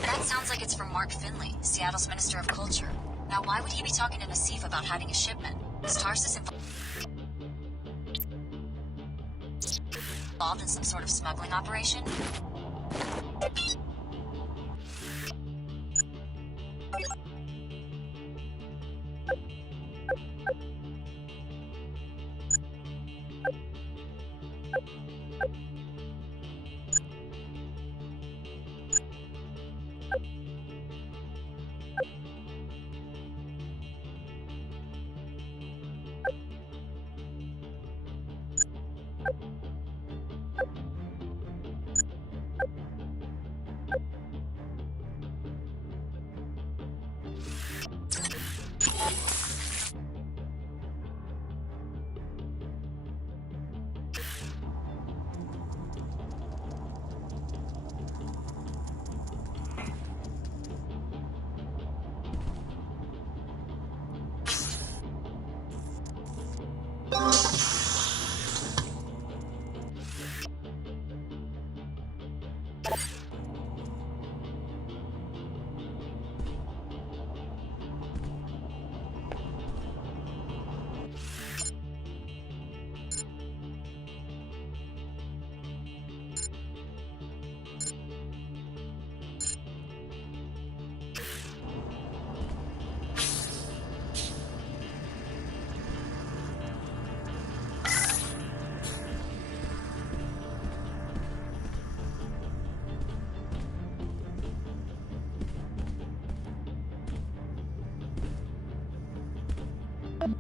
That sounds like it's from Mark Finley, Seattle's Minister of Culture. Now, why would he be talking to Nassif about hiding a shipment? Is Tarsus involved in some sort of smuggling operation?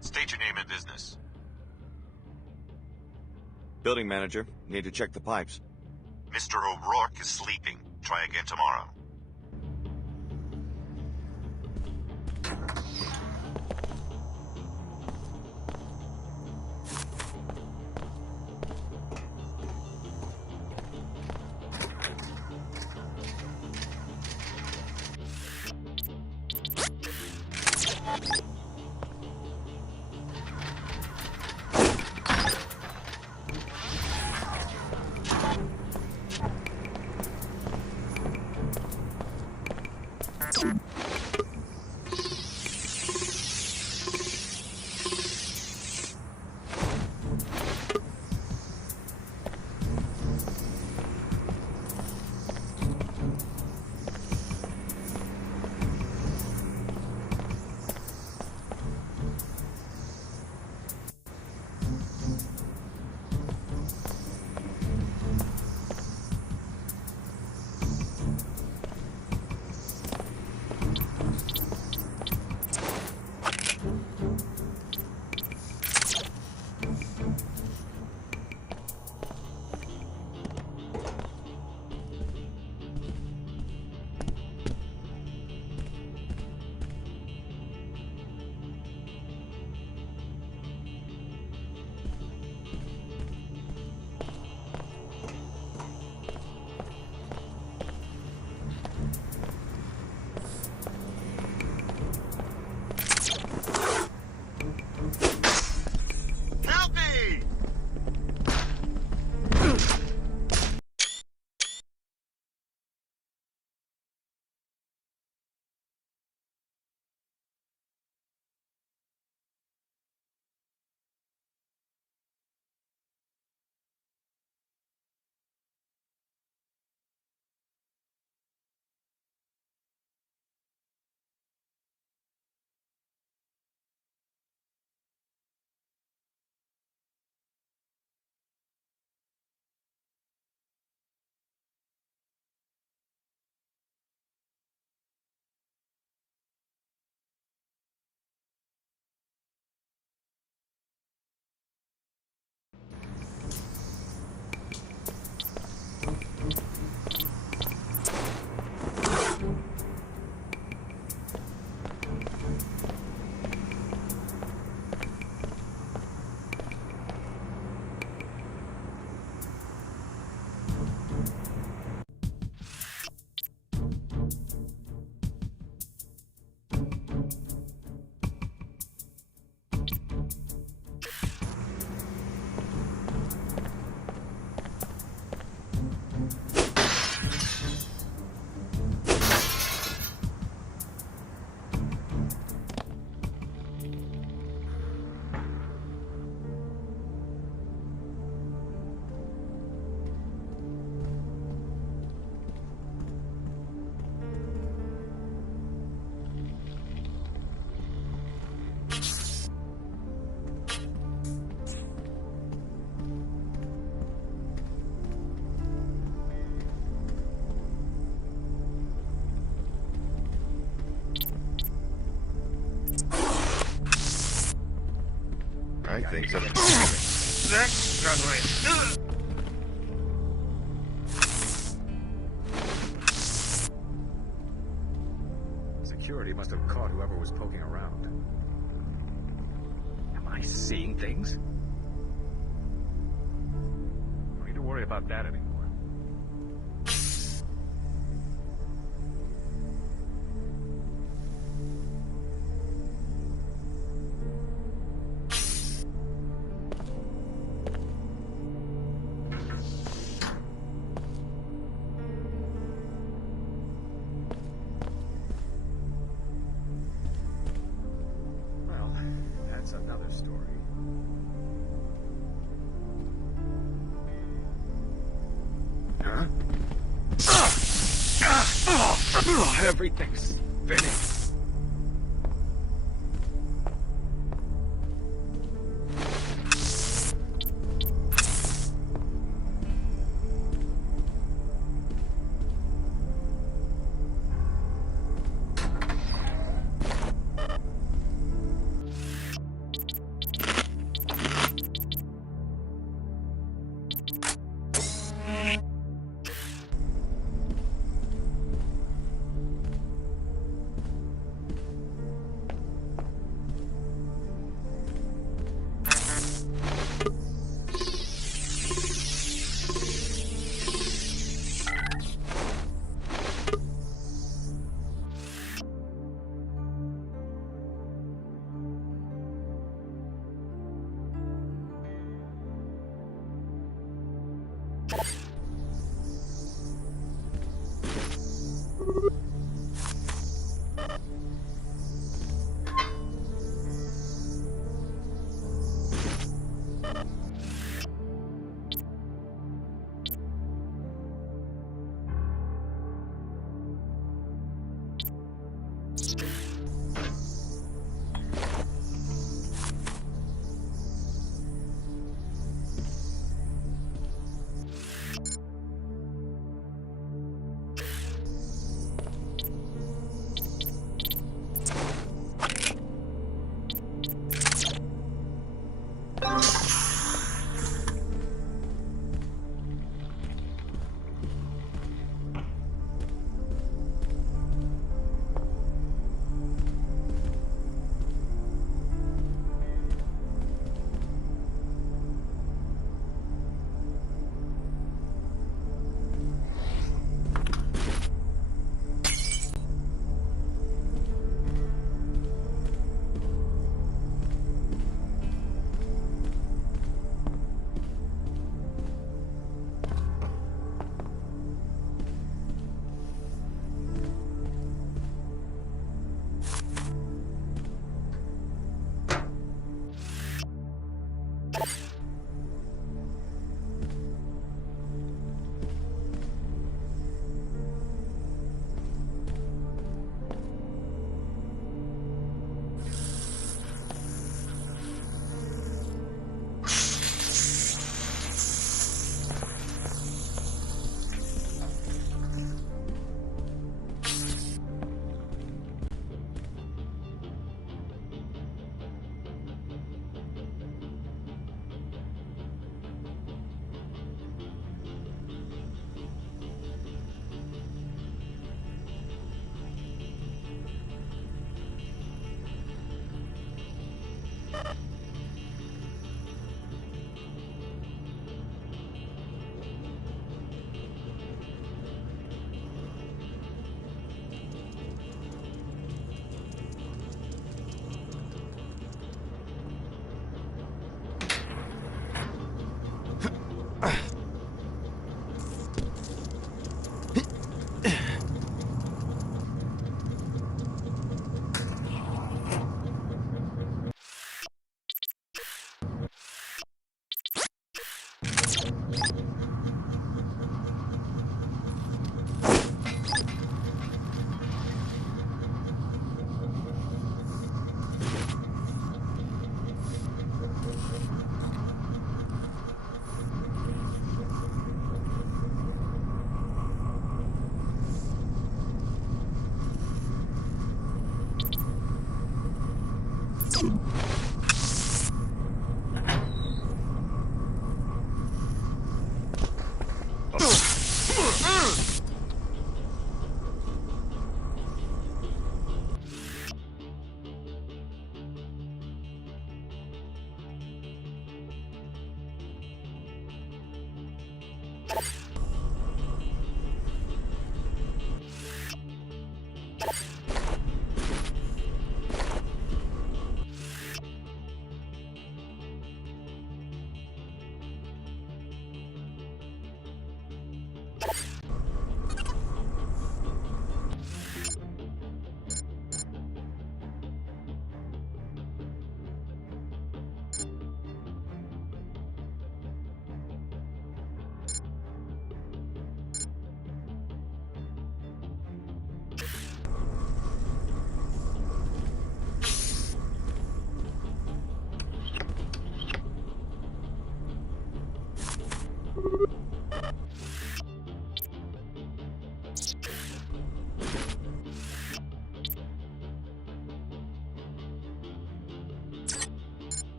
State your name and business. Building manager. Need to check the pipes. Mr. O'Rourke is sleeping. Try again tomorrow. I think so. That's struggling. Security must have caught whoever was poking around. Am I seeing things? Don't need to worry about that anymore. That's another story. Huh? Everything's finished.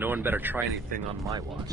No one better try anything on my watch.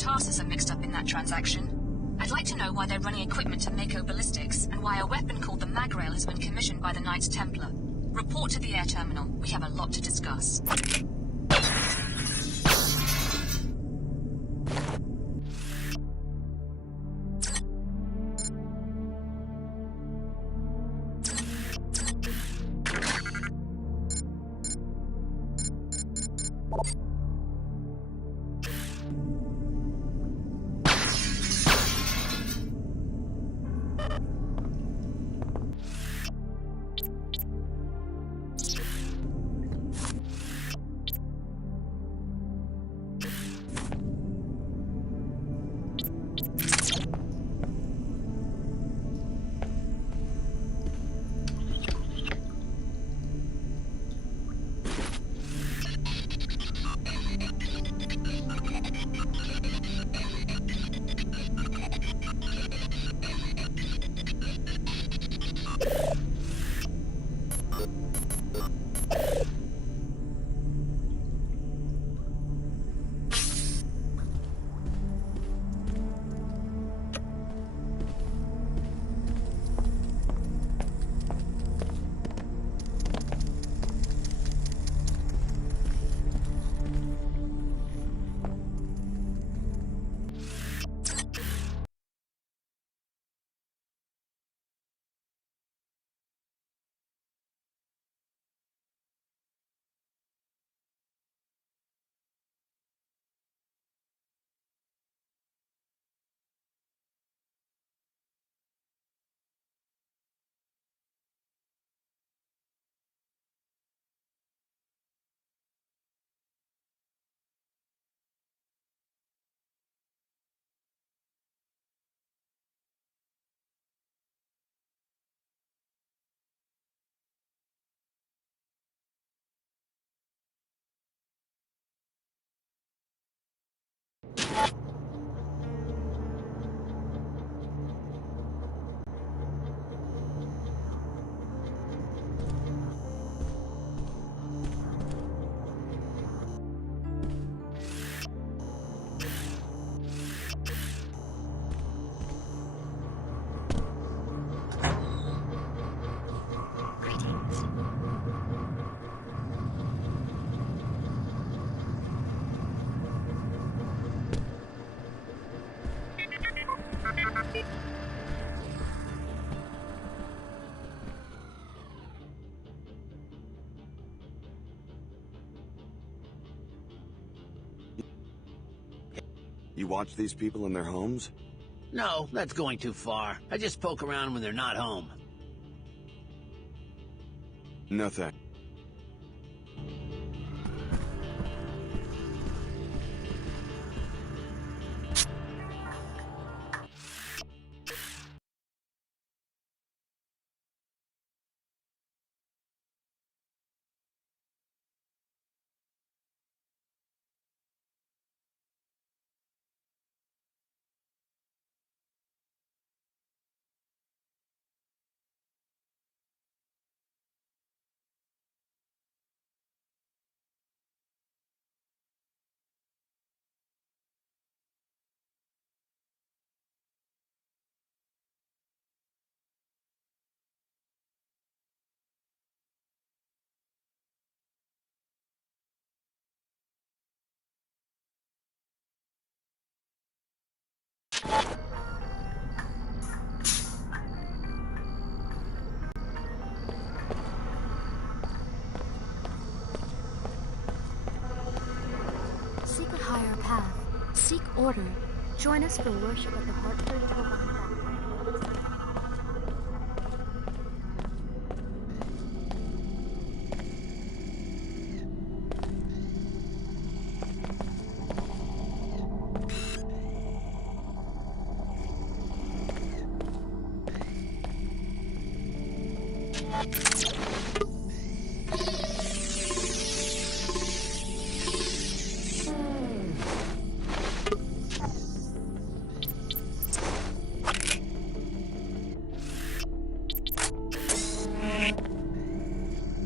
Tarsus are mixed up in that transaction. I'd like to know why they're running equipment to Mako ballistics, and why a weapon called the Magrail has been commissioned by the Knights Templar. Report to the air terminal. We have a lot to discuss. You watch these people in their homes? No, that's going too far. I just poke around when they're not home. No thanks. Seek a higher path. Seek order. Join us for worship at the Hartford Divine.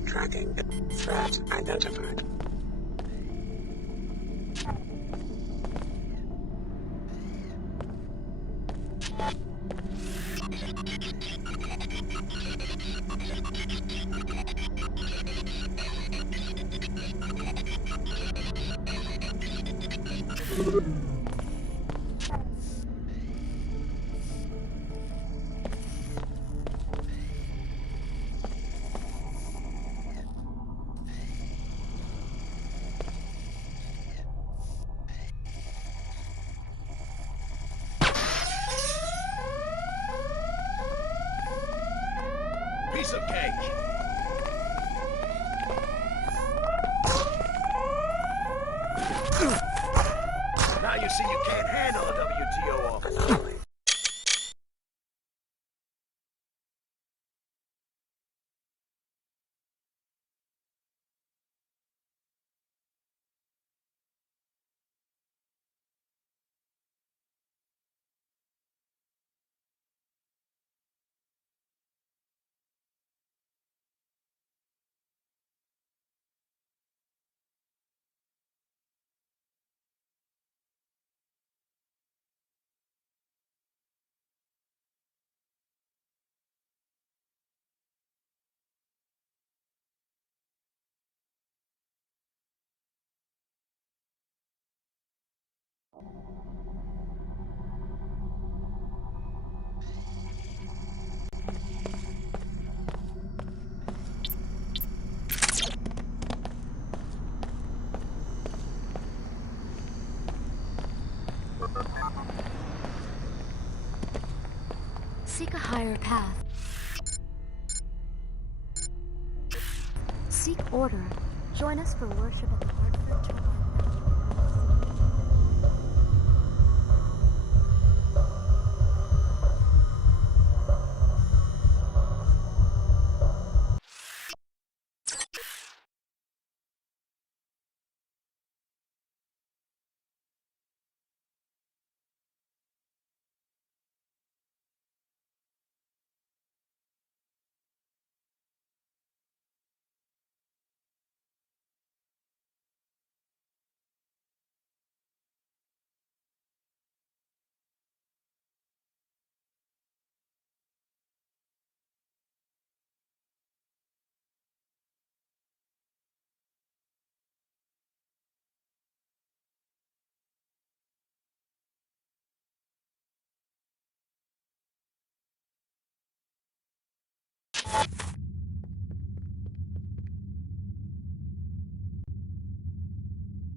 Tracking. Threat identified. Piece of cake. Now you see you can't handle a WTO officer. Seek a higher path. Seek order. Join us for worship at the Hartford Church.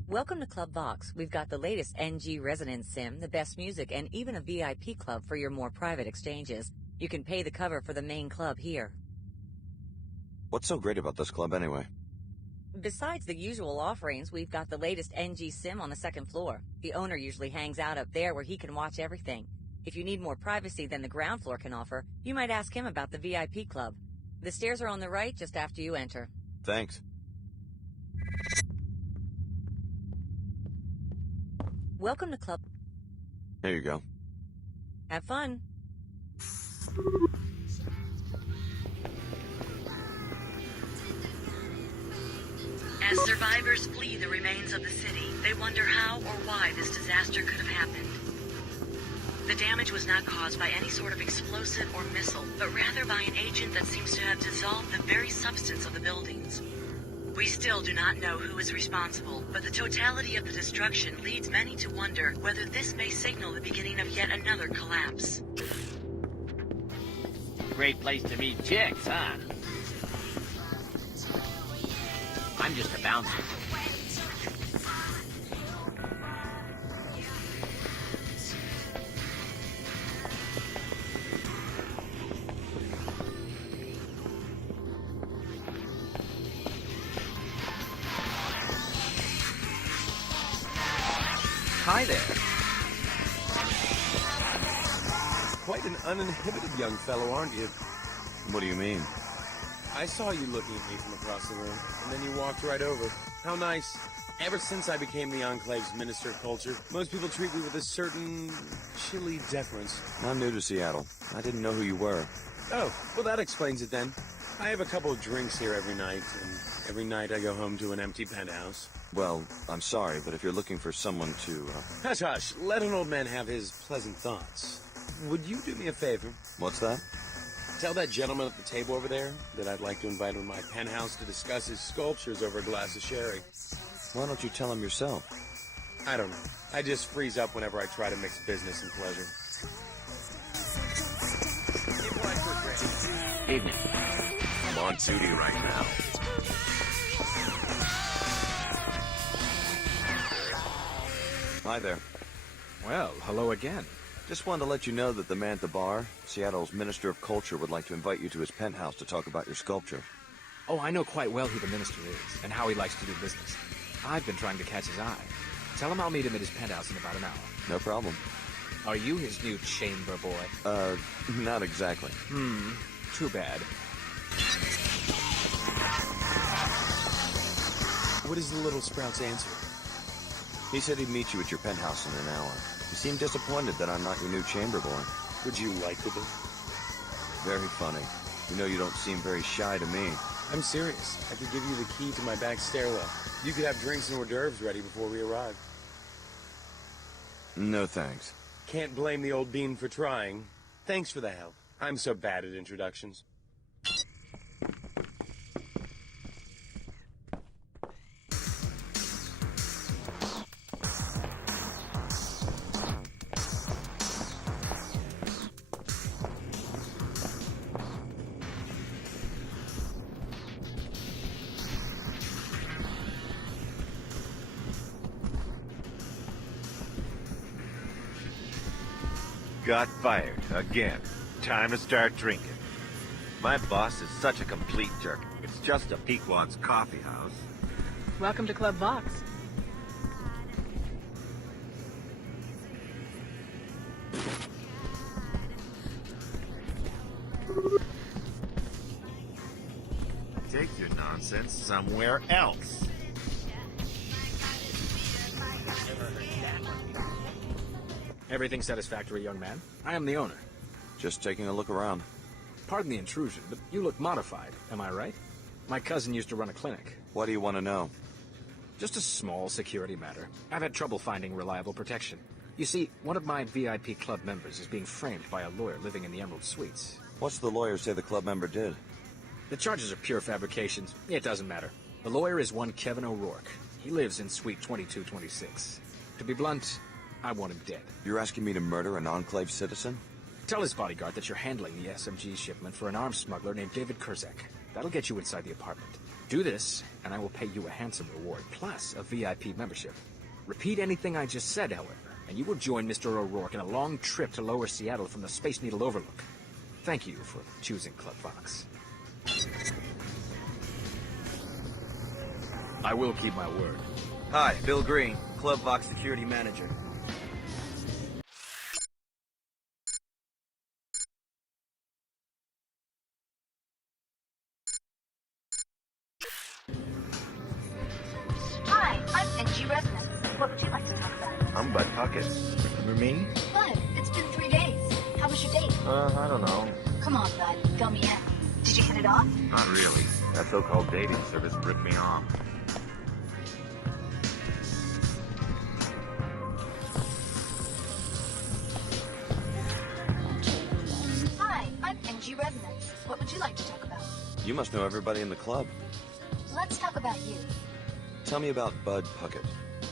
Welcome to Club Vox. We've got the latest NG Resonance Sim, the best music, and even a VIP club for your more private exchanges. You can pay the cover for the main club here. What's so great about this club anyway? Besides the usual offerings, we've got the latest NG Sim on the second floor. The owner usually hangs out up there where he can watch everything. If you need more privacy than the ground floor can offer, you might ask him about the VIP club. The stairs are on the right just after you enter. Thanks. Welcome to Club. Here you go. Have fun. As survivors flee the remains of the city, they wonder how or why this disaster could have happened. The damage was not caused by any sort of explosive or missile, but rather by an agent that seems to have dissolved the very substance of the buildings. We still do not know who is responsible, but the totality of the destruction leads many to wonder whether this may signal the beginning of yet another collapse. Great place to meet chicks, huh? I'm just a bouncer. Hi there. Quite an uninhibited young fellow, aren't you? What do you mean? I saw you looking at me from across the room, and then you walked right over. How nice. Ever since I became the Enclave's Minister of Culture, most people treat me with a certain chilly deference. I'm new to Seattle. I didn't know who you were. Oh, well that explains it then. I have a couple of drinks here every night, and every night I go home to an empty penthouse. Well, I'm sorry, but if you're looking for someone to, Hush, hush. Let an old man have his pleasant thoughts. would you do me a favor? What's that? Tell that gentleman at the table over there that I'd like to invite him to my penthouse to discuss his sculptures over a glass of sherry. Why don't you tell him yourself? I don't know. I just freeze up whenever I try to mix business and pleasure. Evening. I'm on duty right now. Hi there. Well, hello again. Just wanted to let you know that the man at the bar, Seattle's Minister of Culture, would like to invite you to his penthouse to talk about your sculpture. Oh, I know quite well who the minister is, and how he likes to do business. I've been trying to catch his eye. Tell him I'll meet him at his penthouse in about an hour. No problem. Are you his new chamber boy? Not exactly. Too bad. What is the little sprout's answer? He said he'd meet you at your penthouse in an hour. He seemed disappointed that I'm not your new chamber boy. Would you like to be? Very funny. You know you don't seem very shy to me. I'm serious. I could give you the key to my back stairwell. You could have drinks and hors d'oeuvres ready before we arrive. No thanks. Can't blame the old bean for trying. Thanks for the help. I'm so bad at introductions. Got fired again. Time to start drinking. My boss is such a complete jerk. It's just a Pequod's coffee house. Welcome to Club Vox. Take your nonsense somewhere else. Everything satisfactory, young man? I am the owner. Just taking a look around. Pardon the intrusion, but you look modified, am I right? My cousin used to run a clinic. What do you want to know? Just a small security matter. I've had trouble finding reliable protection. You see, one of my VIP club members is being framed by a lawyer living in the Emerald Suites. What's the lawyer say the club member did? The charges are pure fabrications. It doesn't matter. The lawyer is one Kevin O'Rourke. He lives in Suite 2226. To be blunt, I want him dead. You're asking me to murder an Enclave citizen? Tell his bodyguard that you're handling the SMG shipment for an arms smuggler named David Kurzek. That'll get you inside the apartment. Do this, and I will pay you a handsome reward, plus a VIP membership. Repeat anything I just said, however, and you will join Mr. O'Rourke in a long trip to Lower Seattle from the Space Needle Overlook. Thank you for choosing Club Vox. I will keep my word. Hi, Bill Green, Club Vox Security Manager. Hi, I'm NG Resident. What would you like to talk about? I'm Bud Puckett. Remember me? Bud, it's been 3 days. How was your date? I don't know. Come on, Bud. Fill me in. Did you hit it off? Not really. That so-called dating service ripped me off. Hi, I'm NG Resonance. What would you like to talk about? You must know everybody in the club. Let's talk about you. Tell me about Bud Puckett.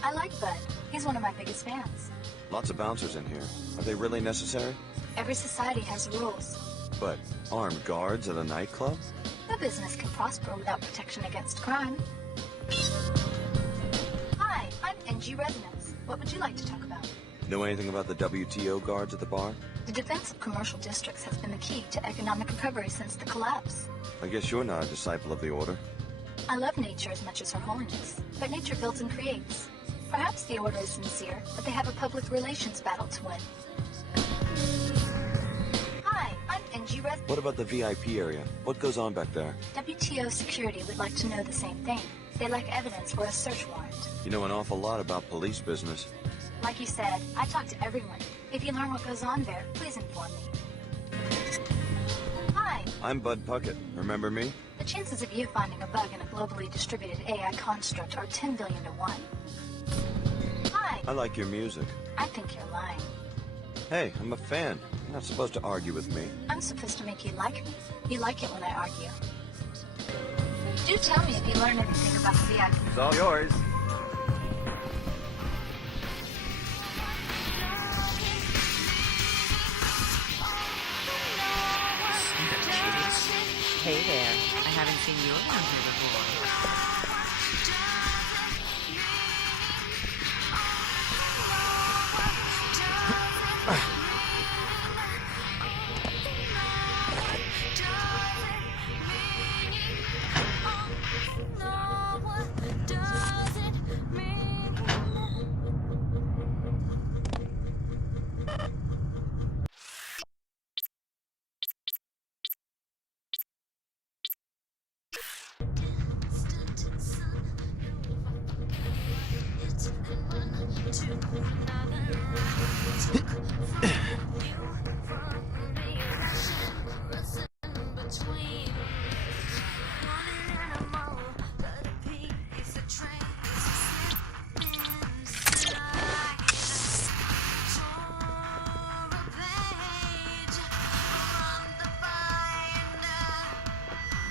I like Bud. He's one of my biggest fans. Lots of bouncers in here. Are they really necessary? Every society has rules. But armed guards at a nightclub? No business can prosper without protection against crime. Hi, I'm NG Resonance. What would you like to talk about? Know anything about the WTO guards at the bar? The defense of commercial districts has been the key to economic recovery since the collapse. I guess you're not a disciple of the order. I love nature as much as Her Holiness, but nature builds and creates. Perhaps the order is sincere, but they have a public relations battle to win. Hi, I'm NG Res. What about the VIP area? What goes on back there? WTO security would like to know the same thing. They lack evidence for a search warrant. You know an awful lot about police business. Like you said, I talk to everyone. If you learn what goes on there, please inform me. Hi. I'm Bud Puckett. Remember me? The chances of you finding a bug in a globally distributed AI construct are 10 billion to 1. Hi. I like your music. I think you're lying. Hey, I'm a fan. You're not supposed to argue with me. I'm supposed to make you like me. You like it when I argue. Do tell me if you learn anything about the VIP. It's all yours. Hey there. I haven't seen you around here before.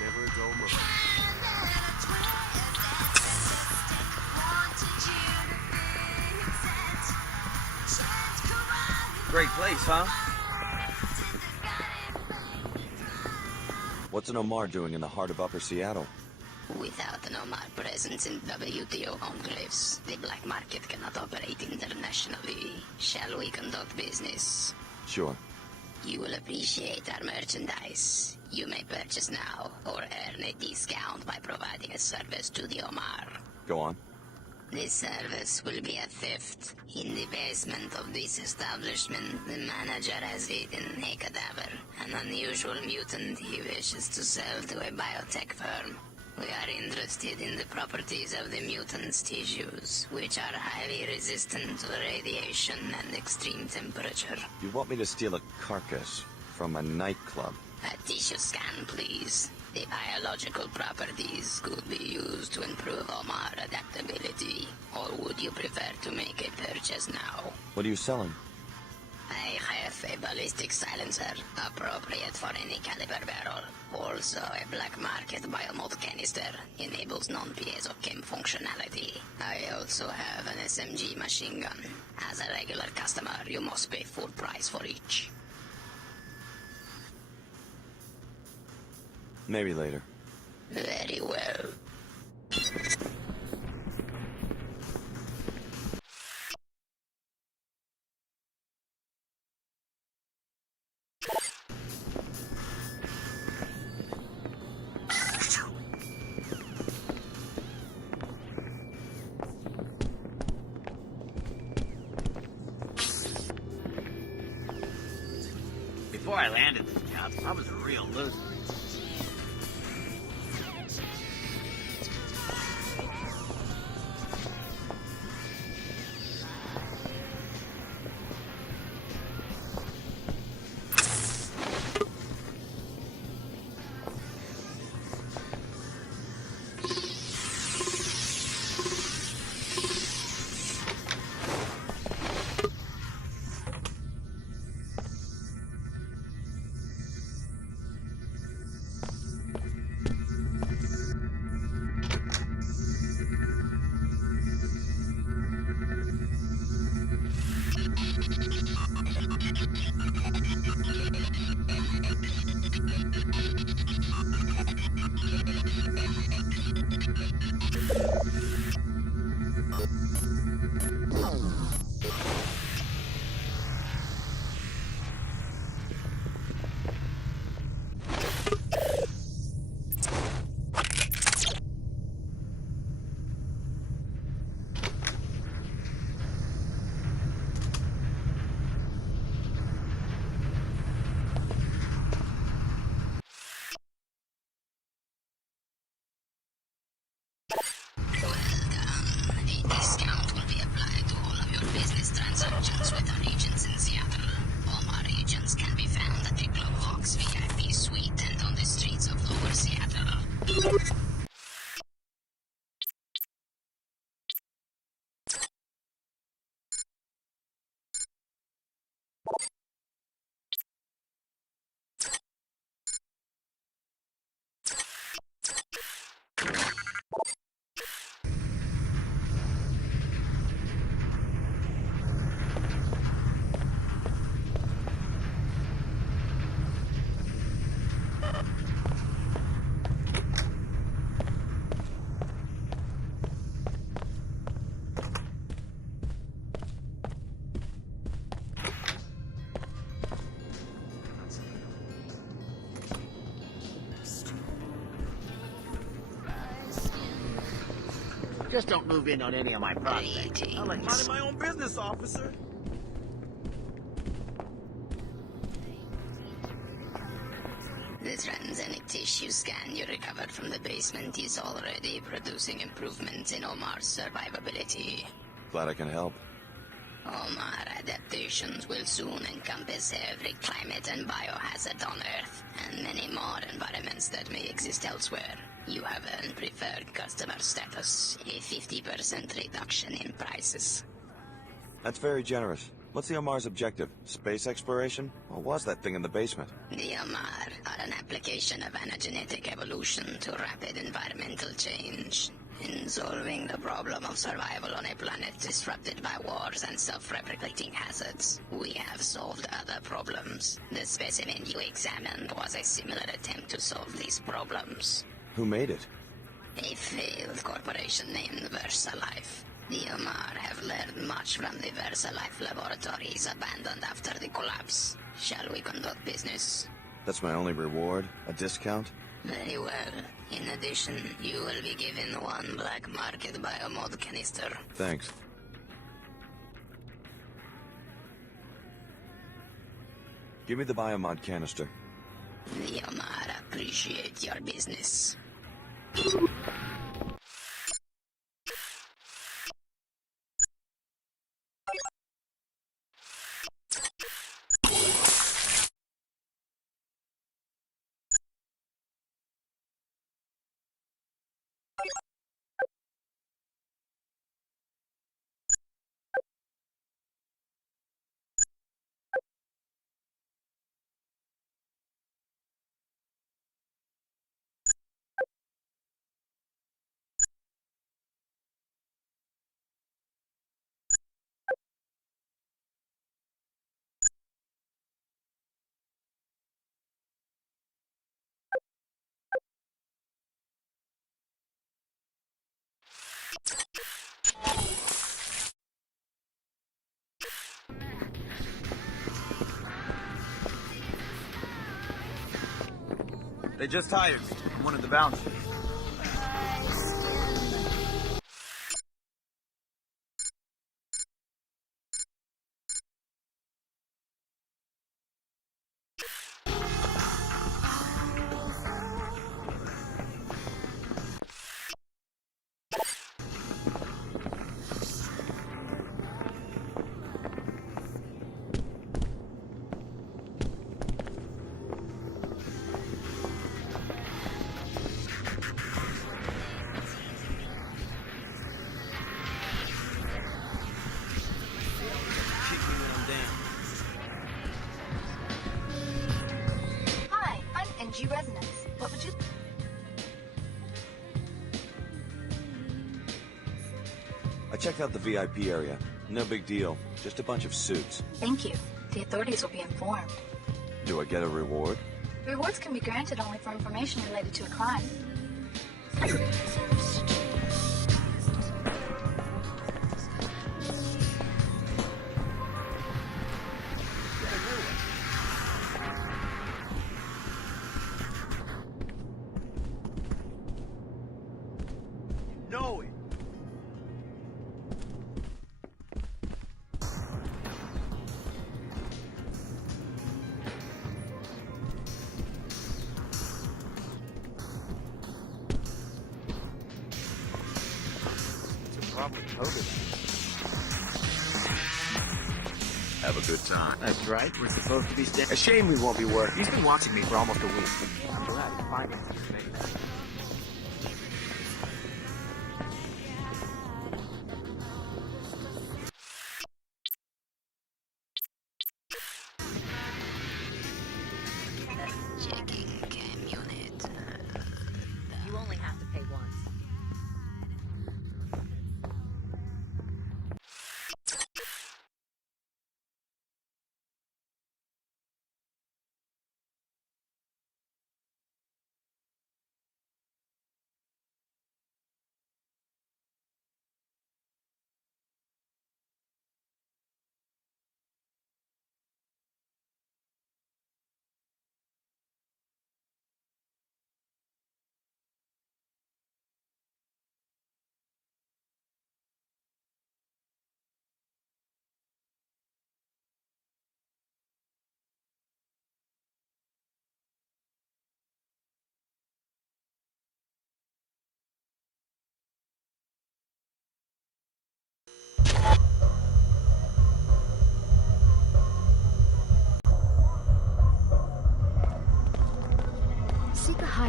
Never a dull moment. Great place, huh? What's an Omar doing in the heart of Upper Seattle? Without an Omar presence in WTO enclaves, the black market cannot operate internationally. Shall we conduct business? Sure. You will appreciate our merchandise. You may purchase now or earn a discount by providing a service to the Omar. Go on. This service will be a theft. In the basement of this establishment, the manager has hidden a cadaver, an unusual mutant he wishes to sell to a biotech firm. We are interested in the properties of the mutant's tissues, which are highly resistant to radiation and extreme temperature. You want me to steal a carcass from a nightclub? A tissue scan, please. The biological properties could be used to improve Omar adaptability. Or would you prefer to make a purchase now? What are you selling? I have a ballistic silencer, appropriate for any caliber barrel. Also, a black market biomod canister enables non-piezo chem functionality. I also have an SMG machine gun. As a regular customer, you must pay full price for each. Maybe later. Very well. Before I landed this job, I was a real loser. Just don't move in on any of my prospects. I like minding my own business, officer. The transgenic tissue scan you recovered from the basement is already producing improvements in Omar's survivability. Glad I can help. Omar adaptations will soon encompass every climate and biohazard on Earth, and many more environments that may exist elsewhere. You have earned preferred customer status, a 50% reduction in prices. That's very generous. What's the Omar's objective? Space exploration? What was that thing in the basement? The Omar are an application of anagenetic evolution to rapid environmental change. In solving the problem of survival on a planet disrupted by wars and self-replicating hazards, we have solved other problems. The specimen you examined was a similar attempt to solve these problems. Who made it? A failed corporation named VersaLife. The Omar have learned much from the VersaLife laboratories abandoned after the collapse. Shall we conduct business? That's my only reward? A discount? Very well. In addition, you will be given one black market biomod canister. Thanks. Give me the biomod canister. The Omar appreciate your business. They just hired me. I'm one of the bouncers. Hi, I'm NG Resonance. What would you... I checked out the VIP area. No big deal. Just a bunch of suits. Thank you. The authorities will be informed. Do I get a reward? Rewards can be granted only for information related to a crime. Know it. Probably COVID. Have a good time. That's right. We're supposed to be staying. A shame we won't be working. He's been watching me for almost a week. I'm glad he finally made it.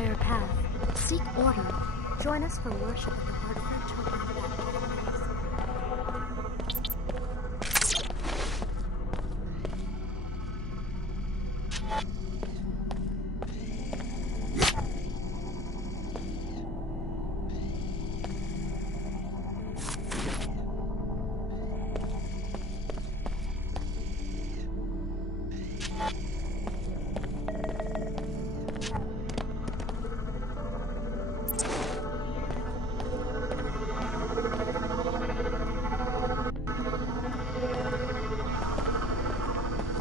higher path. Seek order. Join us for worship at the Hartford Children's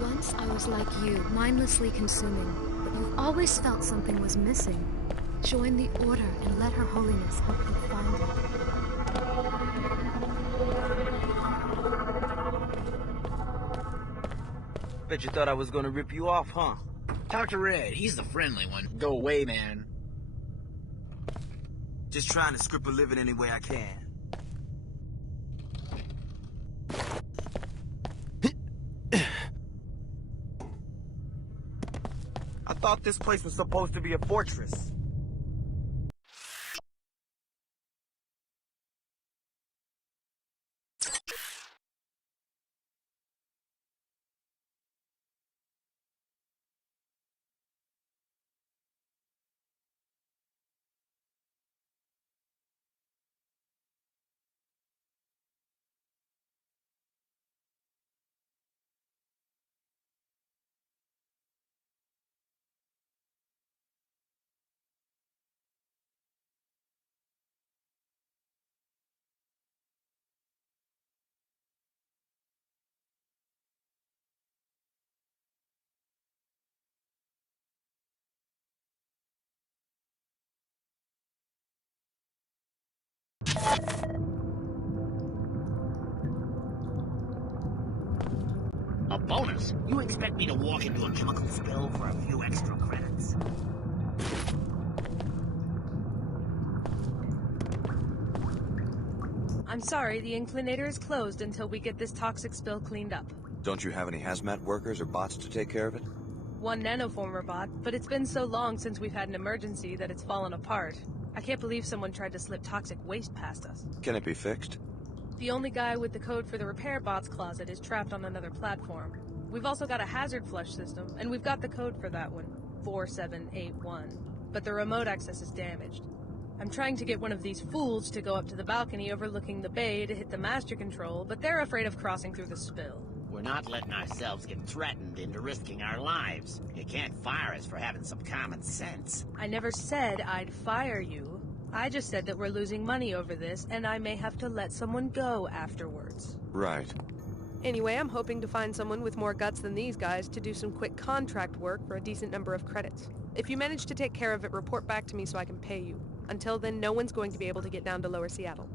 Once I was like you, mindlessly consuming, but you've always felt something was missing. Join the Order and let Her Holiness help you find it. Bet you thought I was gonna rip you off, huh? Talk to Red. He's the friendly one. Go away, man. Just trying to script a living any way I can. I thought this place was supposed to be a fortress. A bonus? You expect me to walk into a chemical spill for a few extra credits? I'm sorry, the Inclinator is closed until we get this toxic spill cleaned up. Don't you have any hazmat workers or bots to take care of it? One nanoformer bot, but it's been so long since we've had an emergency that it's fallen apart. I can't believe someone tried to slip toxic waste past us. Can it be fixed? The only guy with the code for the repair bot's closet is trapped on another platform. We've also got a hazard flush system, and we've got the code for that one, 4781. But the remote access is damaged. I'm trying to get one of these fools to go up to the balcony overlooking the bay to hit the master control, but they're afraid of crossing through the spill. We're not letting ourselves get threatened into risking our lives. You can't fire us for having some common sense. I never said I'd fire you. I just said that we're losing money over this, and I may have to let someone go afterwards. Right. Anyway, I'm hoping to find someone with more guts than these guys to do some quick contract work for a decent number of credits. If you manage to take care of it, report back to me so I can pay you. Until then, no one's going to be able to get down to Lower Seattle.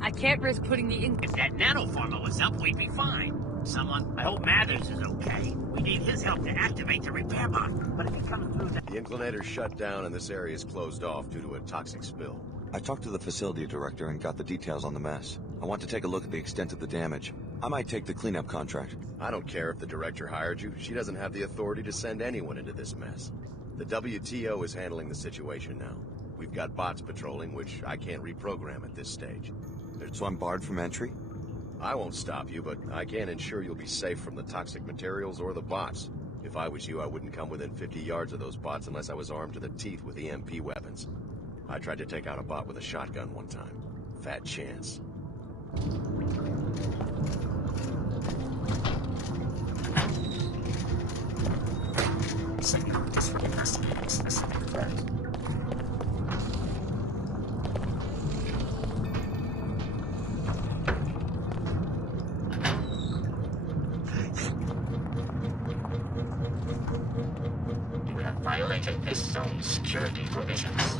I can't risk putting the If that nanoformer was up, we'd be fine. Someone, I hope Mathers is okay. We need his help to activate the repair bot. But if he comes through the... The Inclinator's shut down and this area is closed off due to a toxic spill. I talked to the facility director and got the details on the mess. I want to take a look at the extent of the damage. I might take the cleanup contract. I don't care if the director hired you. She doesn't have the authority to send anyone into this mess. The WTO is handling the situation now. We've got bots patrolling, which I can't reprogram at this stage. So I'm barred from entry? I won't stop you, but I can't ensure you'll be safe from the toxic materials or the bots. If I was you, I wouldn't come within 50 yards of those bots unless I was armed to the teeth with EMP weapons. I tried to take out a bot with a shotgun one time. Fat chance. Signal is for investigators specific threat. You have violated this zone's security provisions.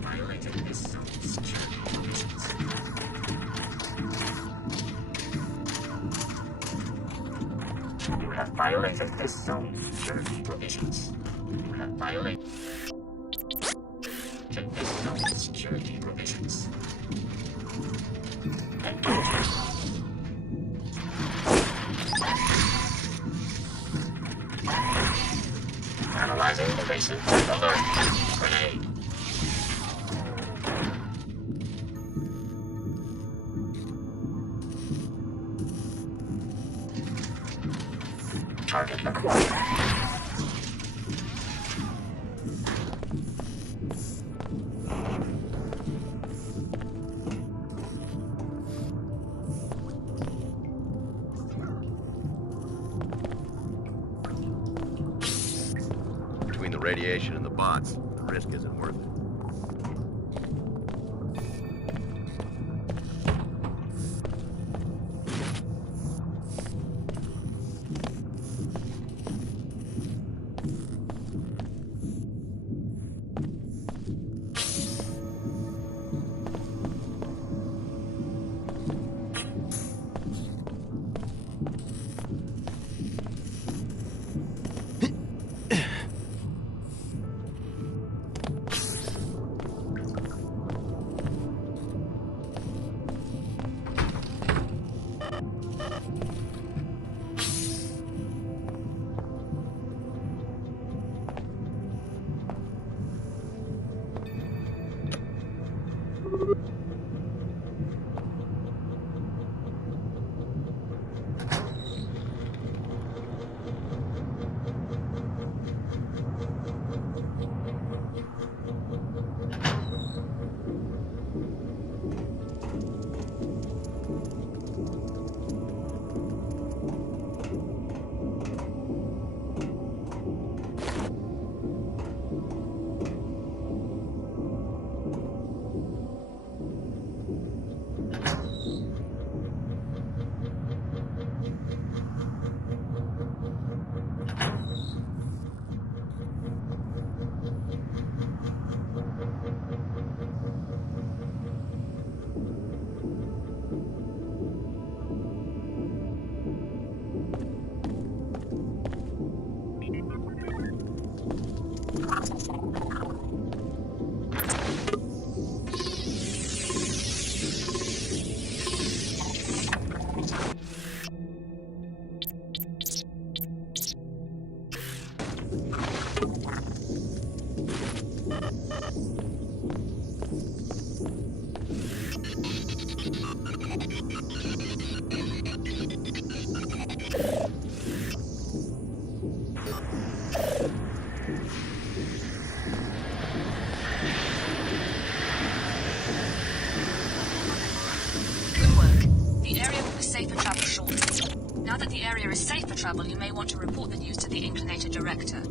Violated this zone's security provisions. You have violated this zone's security provisions. You have violated this zone's security provisions. Engage. Target acquired. Between the radiation and the bots, the risk isn't worth it. Good work. The area will be safe for travel shortly. Now that the area is safe for travel, you may want to report the news to the Inclinator Director.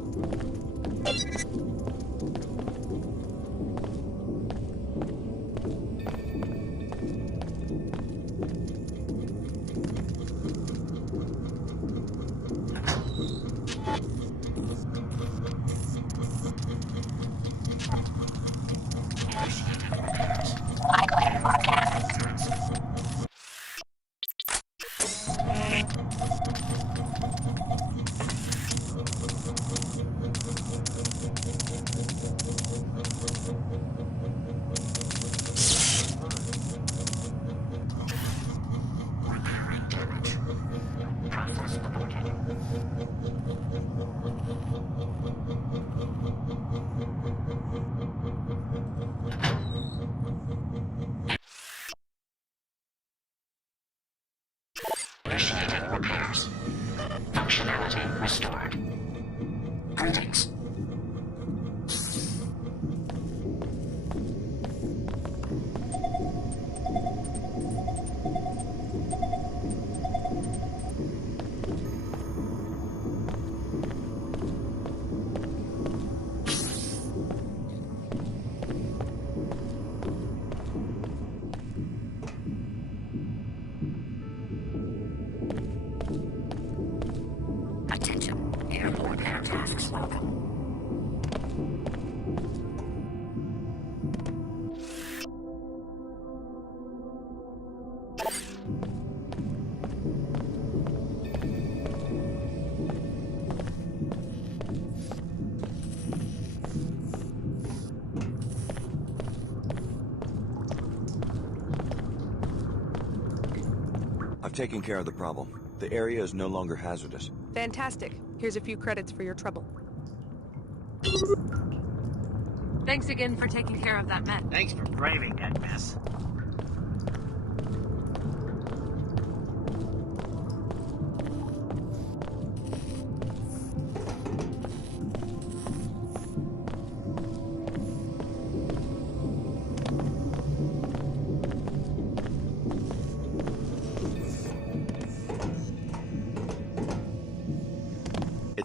Initiating repairs. Functionality restored. Greetings. Attention. Airborne repair tasks welcome. I've taken care of the problem. The area is no longer hazardous. Fantastic. Here's a few credits for your trouble. Thanks again for taking care of that mess. Thanks for braving that mess.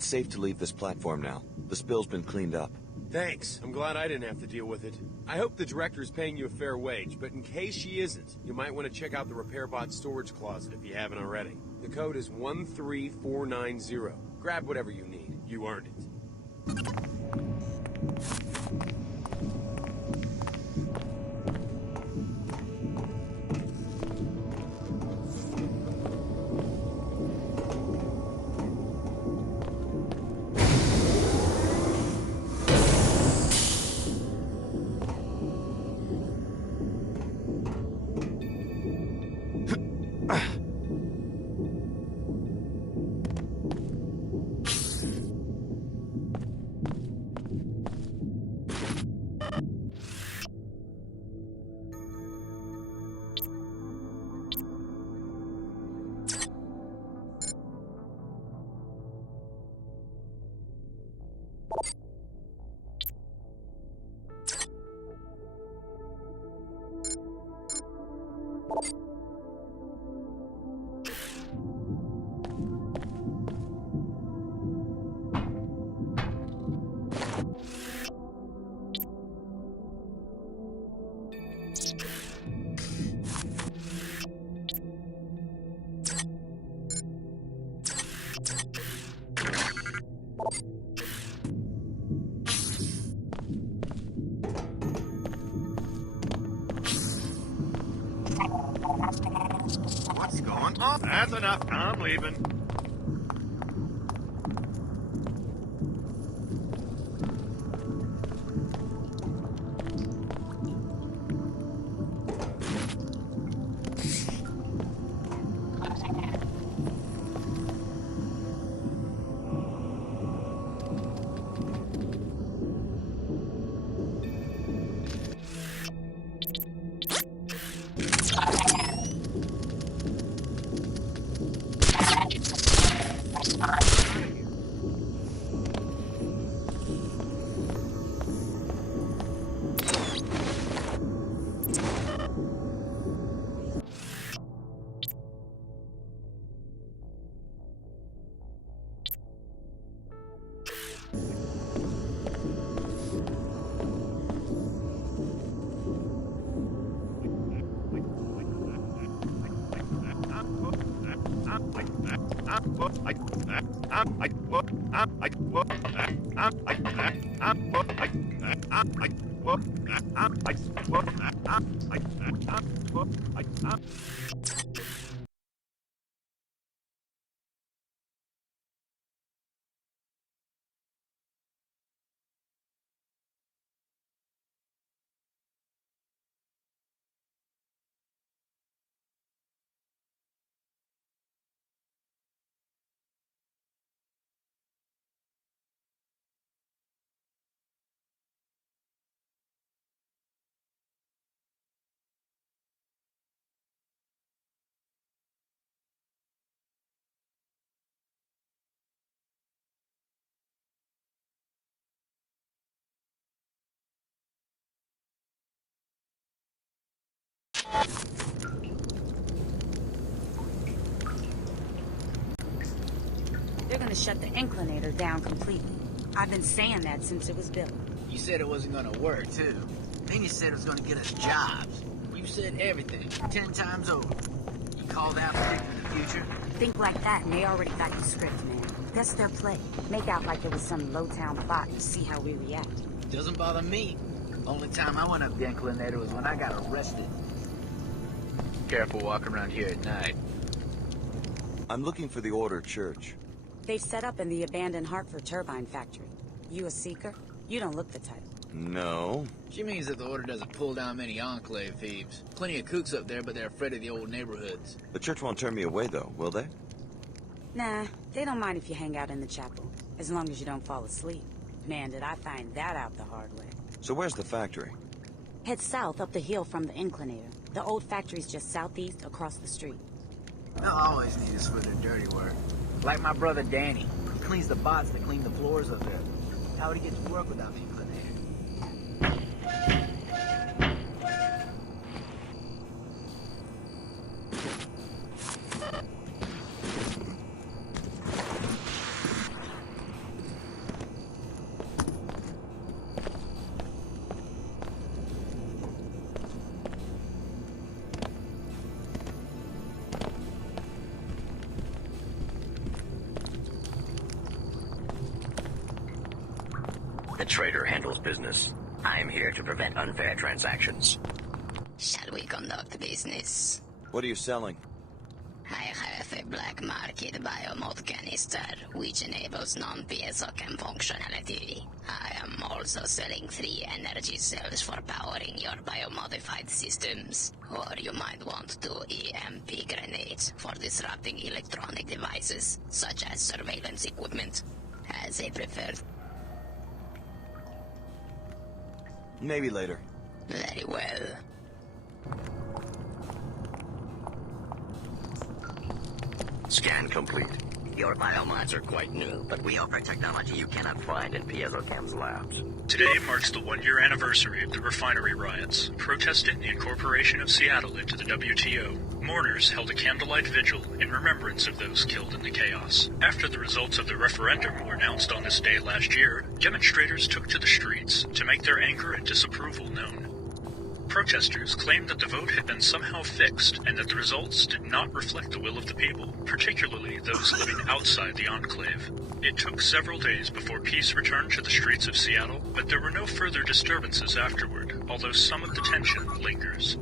It's safe to leave this platform now. The spill's been cleaned up. Thanks. I'm glad I didn't have to deal with it. I hope the director's paying you a fair wage, but in case she isn't, you might want to check out the repair bot storage closet if you haven't already. The code is 13490. Grab whatever you need. You earned it. What's going on? That's enough. I'm leaving. They're gonna shut the Inclinator down completely. I've been saying that since it was built. You said it wasn't gonna work, too. Then you said it was gonna get us jobs. You said everything, 10 times over. You called out predicting the future? Think like that and they already got the script, man. That's their play. Make out like it was some low-town bot and see how we react. Doesn't bother me. Only time I went up the Inclinator was when I got arrested. Careful walking around here at night. I'm looking for the Order Church. They've set up in the abandoned Hartford turbine factory. You a seeker? You don't look the type. No. She means that the Order doesn't pull down many Enclave thieves. Plenty of kooks up there, but they're afraid of the old neighborhoods. The church won't turn me away, though, will they? Nah, they don't mind if you hang out in the chapel, as long as you don't fall asleep. Man, did I find that out the hard way. So where's the factory? Head south up the hill from the Inclinator. The old factory's just southeast across the street. They'll always need us for their dirty work. Like my brother Danny. He cleans the bots that clean the floors up there. How would he get to work without the Inclinator? The trader handles business. I'm here to prevent unfair transactions. Shall we conduct business? What are you selling? I have a black market biomod canister, which enables non-PSOChem functionality. I am also selling 3 energy cells for powering your biomodified systems. Or you might want 2 EMP grenades for disrupting electronic devices, such as surveillance equipment, as a preferred. Maybe later. Very well. Scan complete. Your biomods are quite new, but we offer technology you cannot find in PiezoChem's labs. Today marks the 1-year anniversary of the refinery riots, protesting the incorporation of Seattle into the WTO. Mourners held a candlelight vigil in remembrance of those killed in the chaos. After the results of the referendum were announced on this day last year, demonstrators took to the streets to make their anger and disapproval known. Protesters claimed that the vote had been somehow fixed and that the results did not reflect the will of the people, particularly those living outside the enclave. It took several days before peace returned to the streets of Seattle, but there were no further disturbances afterward, although some of the tension lingers.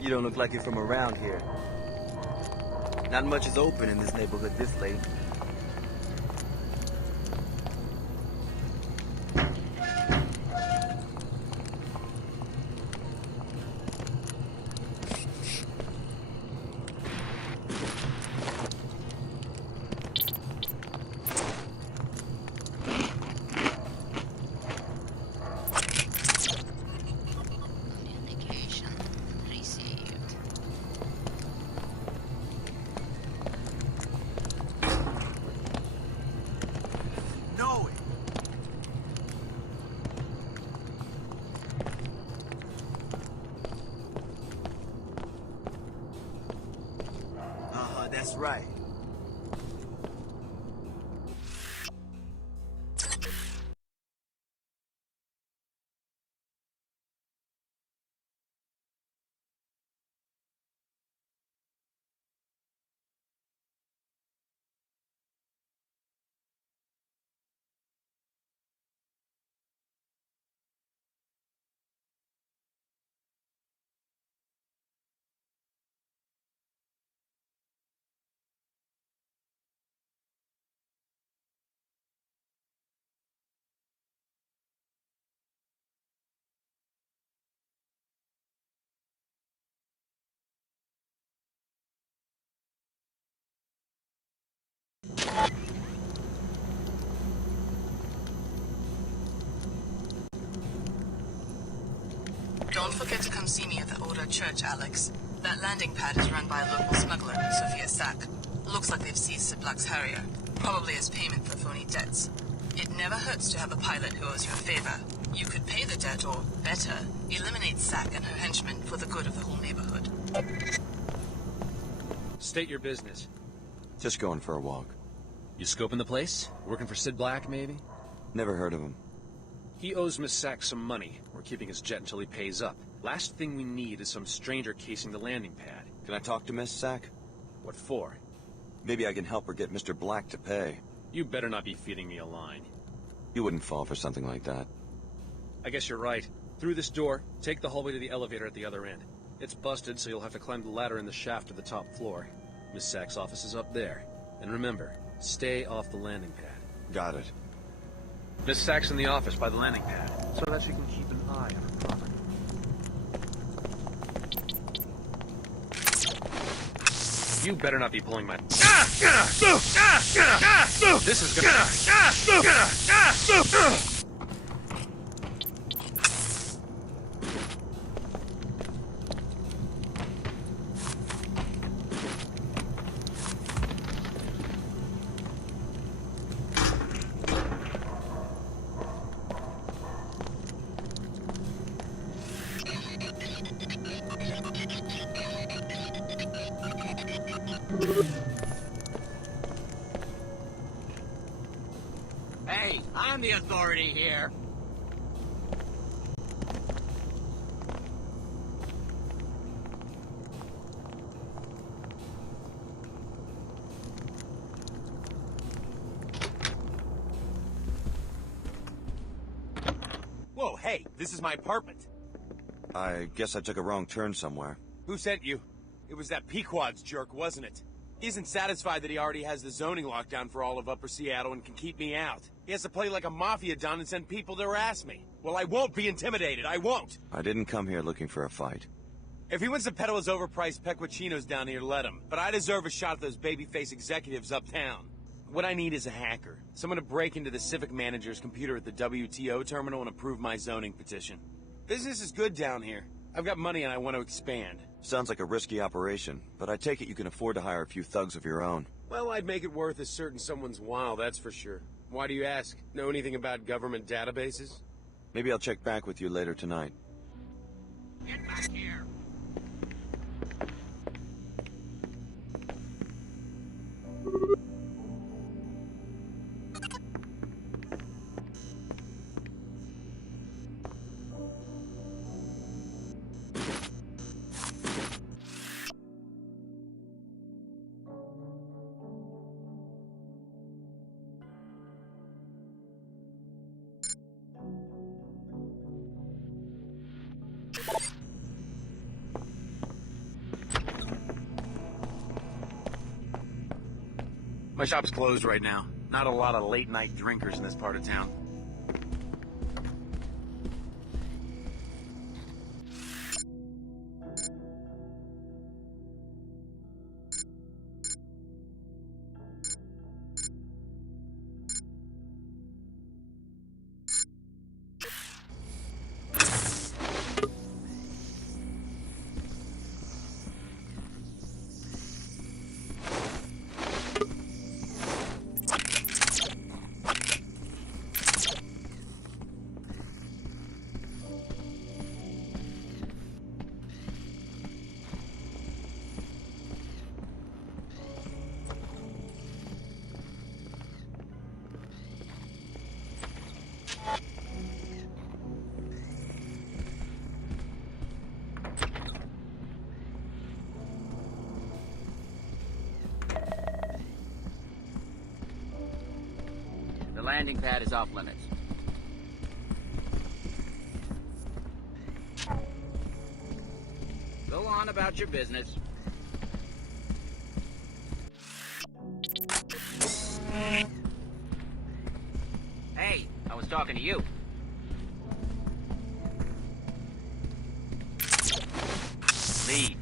You don't look like you're from around here. Not much is open in this neighborhood this late. That's right. Don't forget to come see me at the Order Church, Alex. That landing pad is run by a local smuggler, Sophia Sack. Looks like they've seized Sid Black's Harrier, probably as payment for phony debts. It never hurts to have a pilot who owes you a favor. You could pay the debt, or, better, eliminate Sack and her henchmen for the good of the whole neighborhood. State your business. Just going for a walk. You scoping the place? Working for Sid Black, maybe? Never heard of him. He owes Miss Sack some money. We're keeping his jet until he pays up. Last thing we need is some stranger casing the landing pad. Can I talk to Miss Sack? What for? Maybe I can help her get Mr. Black to pay. You better not be feeding me a line. You wouldn't fall for something like that. I guess you're right. Through this door, take the hallway to the elevator at the other end. It's busted, so you'll have to climb the ladder in the shaft to the top floor. Miss Sack's office is up there. And remember, stay off the landing pad. Got it. Miss Sack's in the office by the landing pad, so that she can keep an eye on her property. You better not be pulling my... This is gonna... Hey, I'm the authority here. hey, this is my apartment. I guess I took a wrong turn somewhere. Who sent you? It was that Pequod's jerk, wasn't it? He isn't satisfied that he already has the zoning lockdown for all of Upper Seattle and can keep me out. He has to play like a mafia don and send people to harass me. Well, I won't be intimidated. I won't. I didn't come here looking for a fight. If he wants to peddle his overpriced peculinos down here, let him. But I deserve a shot at those babyface executives uptown. What I need is a hacker. Someone to break into the civic manager's computer at the WTO terminal and approve my zoning petition. Business is good down here. I've got money and I want to expand. Sounds like a risky operation, but I take it you can afford to hire a few thugs of your own. Well, I'd make it worth a certain someone's while, that's for sure. Why do you ask? Know anything about government databases? Maybe I'll check back with you later tonight. Get back here! My shop's closed right now. Not a lot of late-night drinkers in this part of town. The landing pad is off limits. Go on about your business. Hey, I was talking to you. Lead.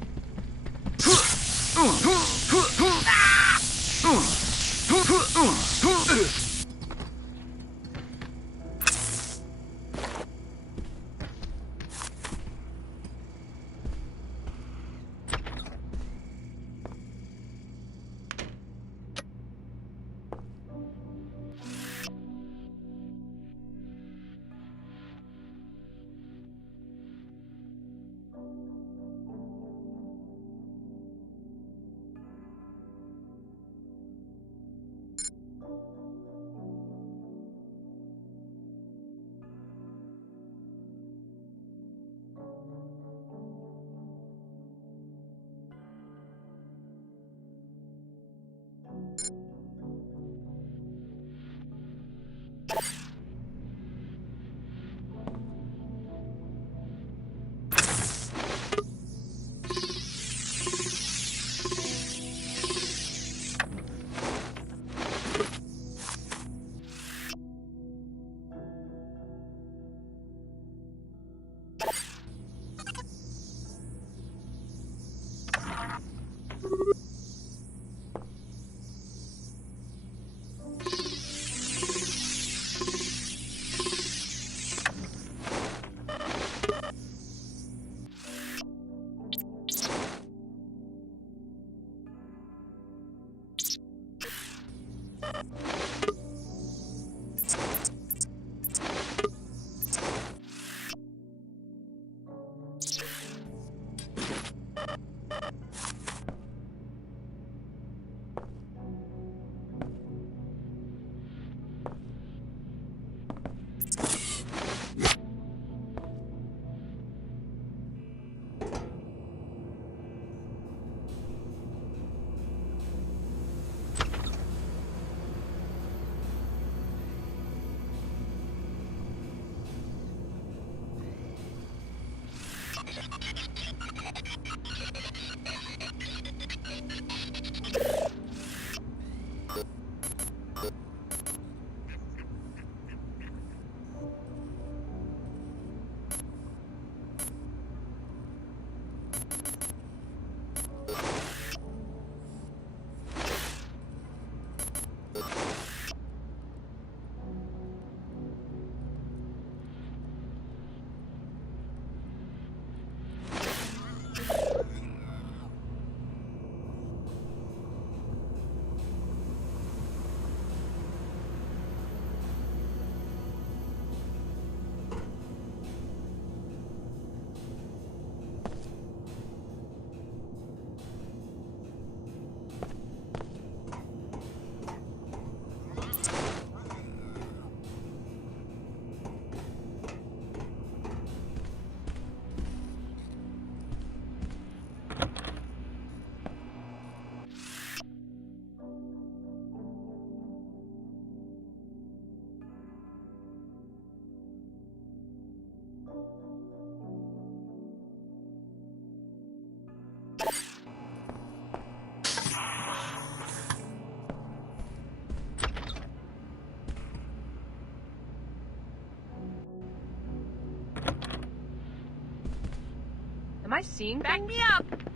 seeing Back things? me up!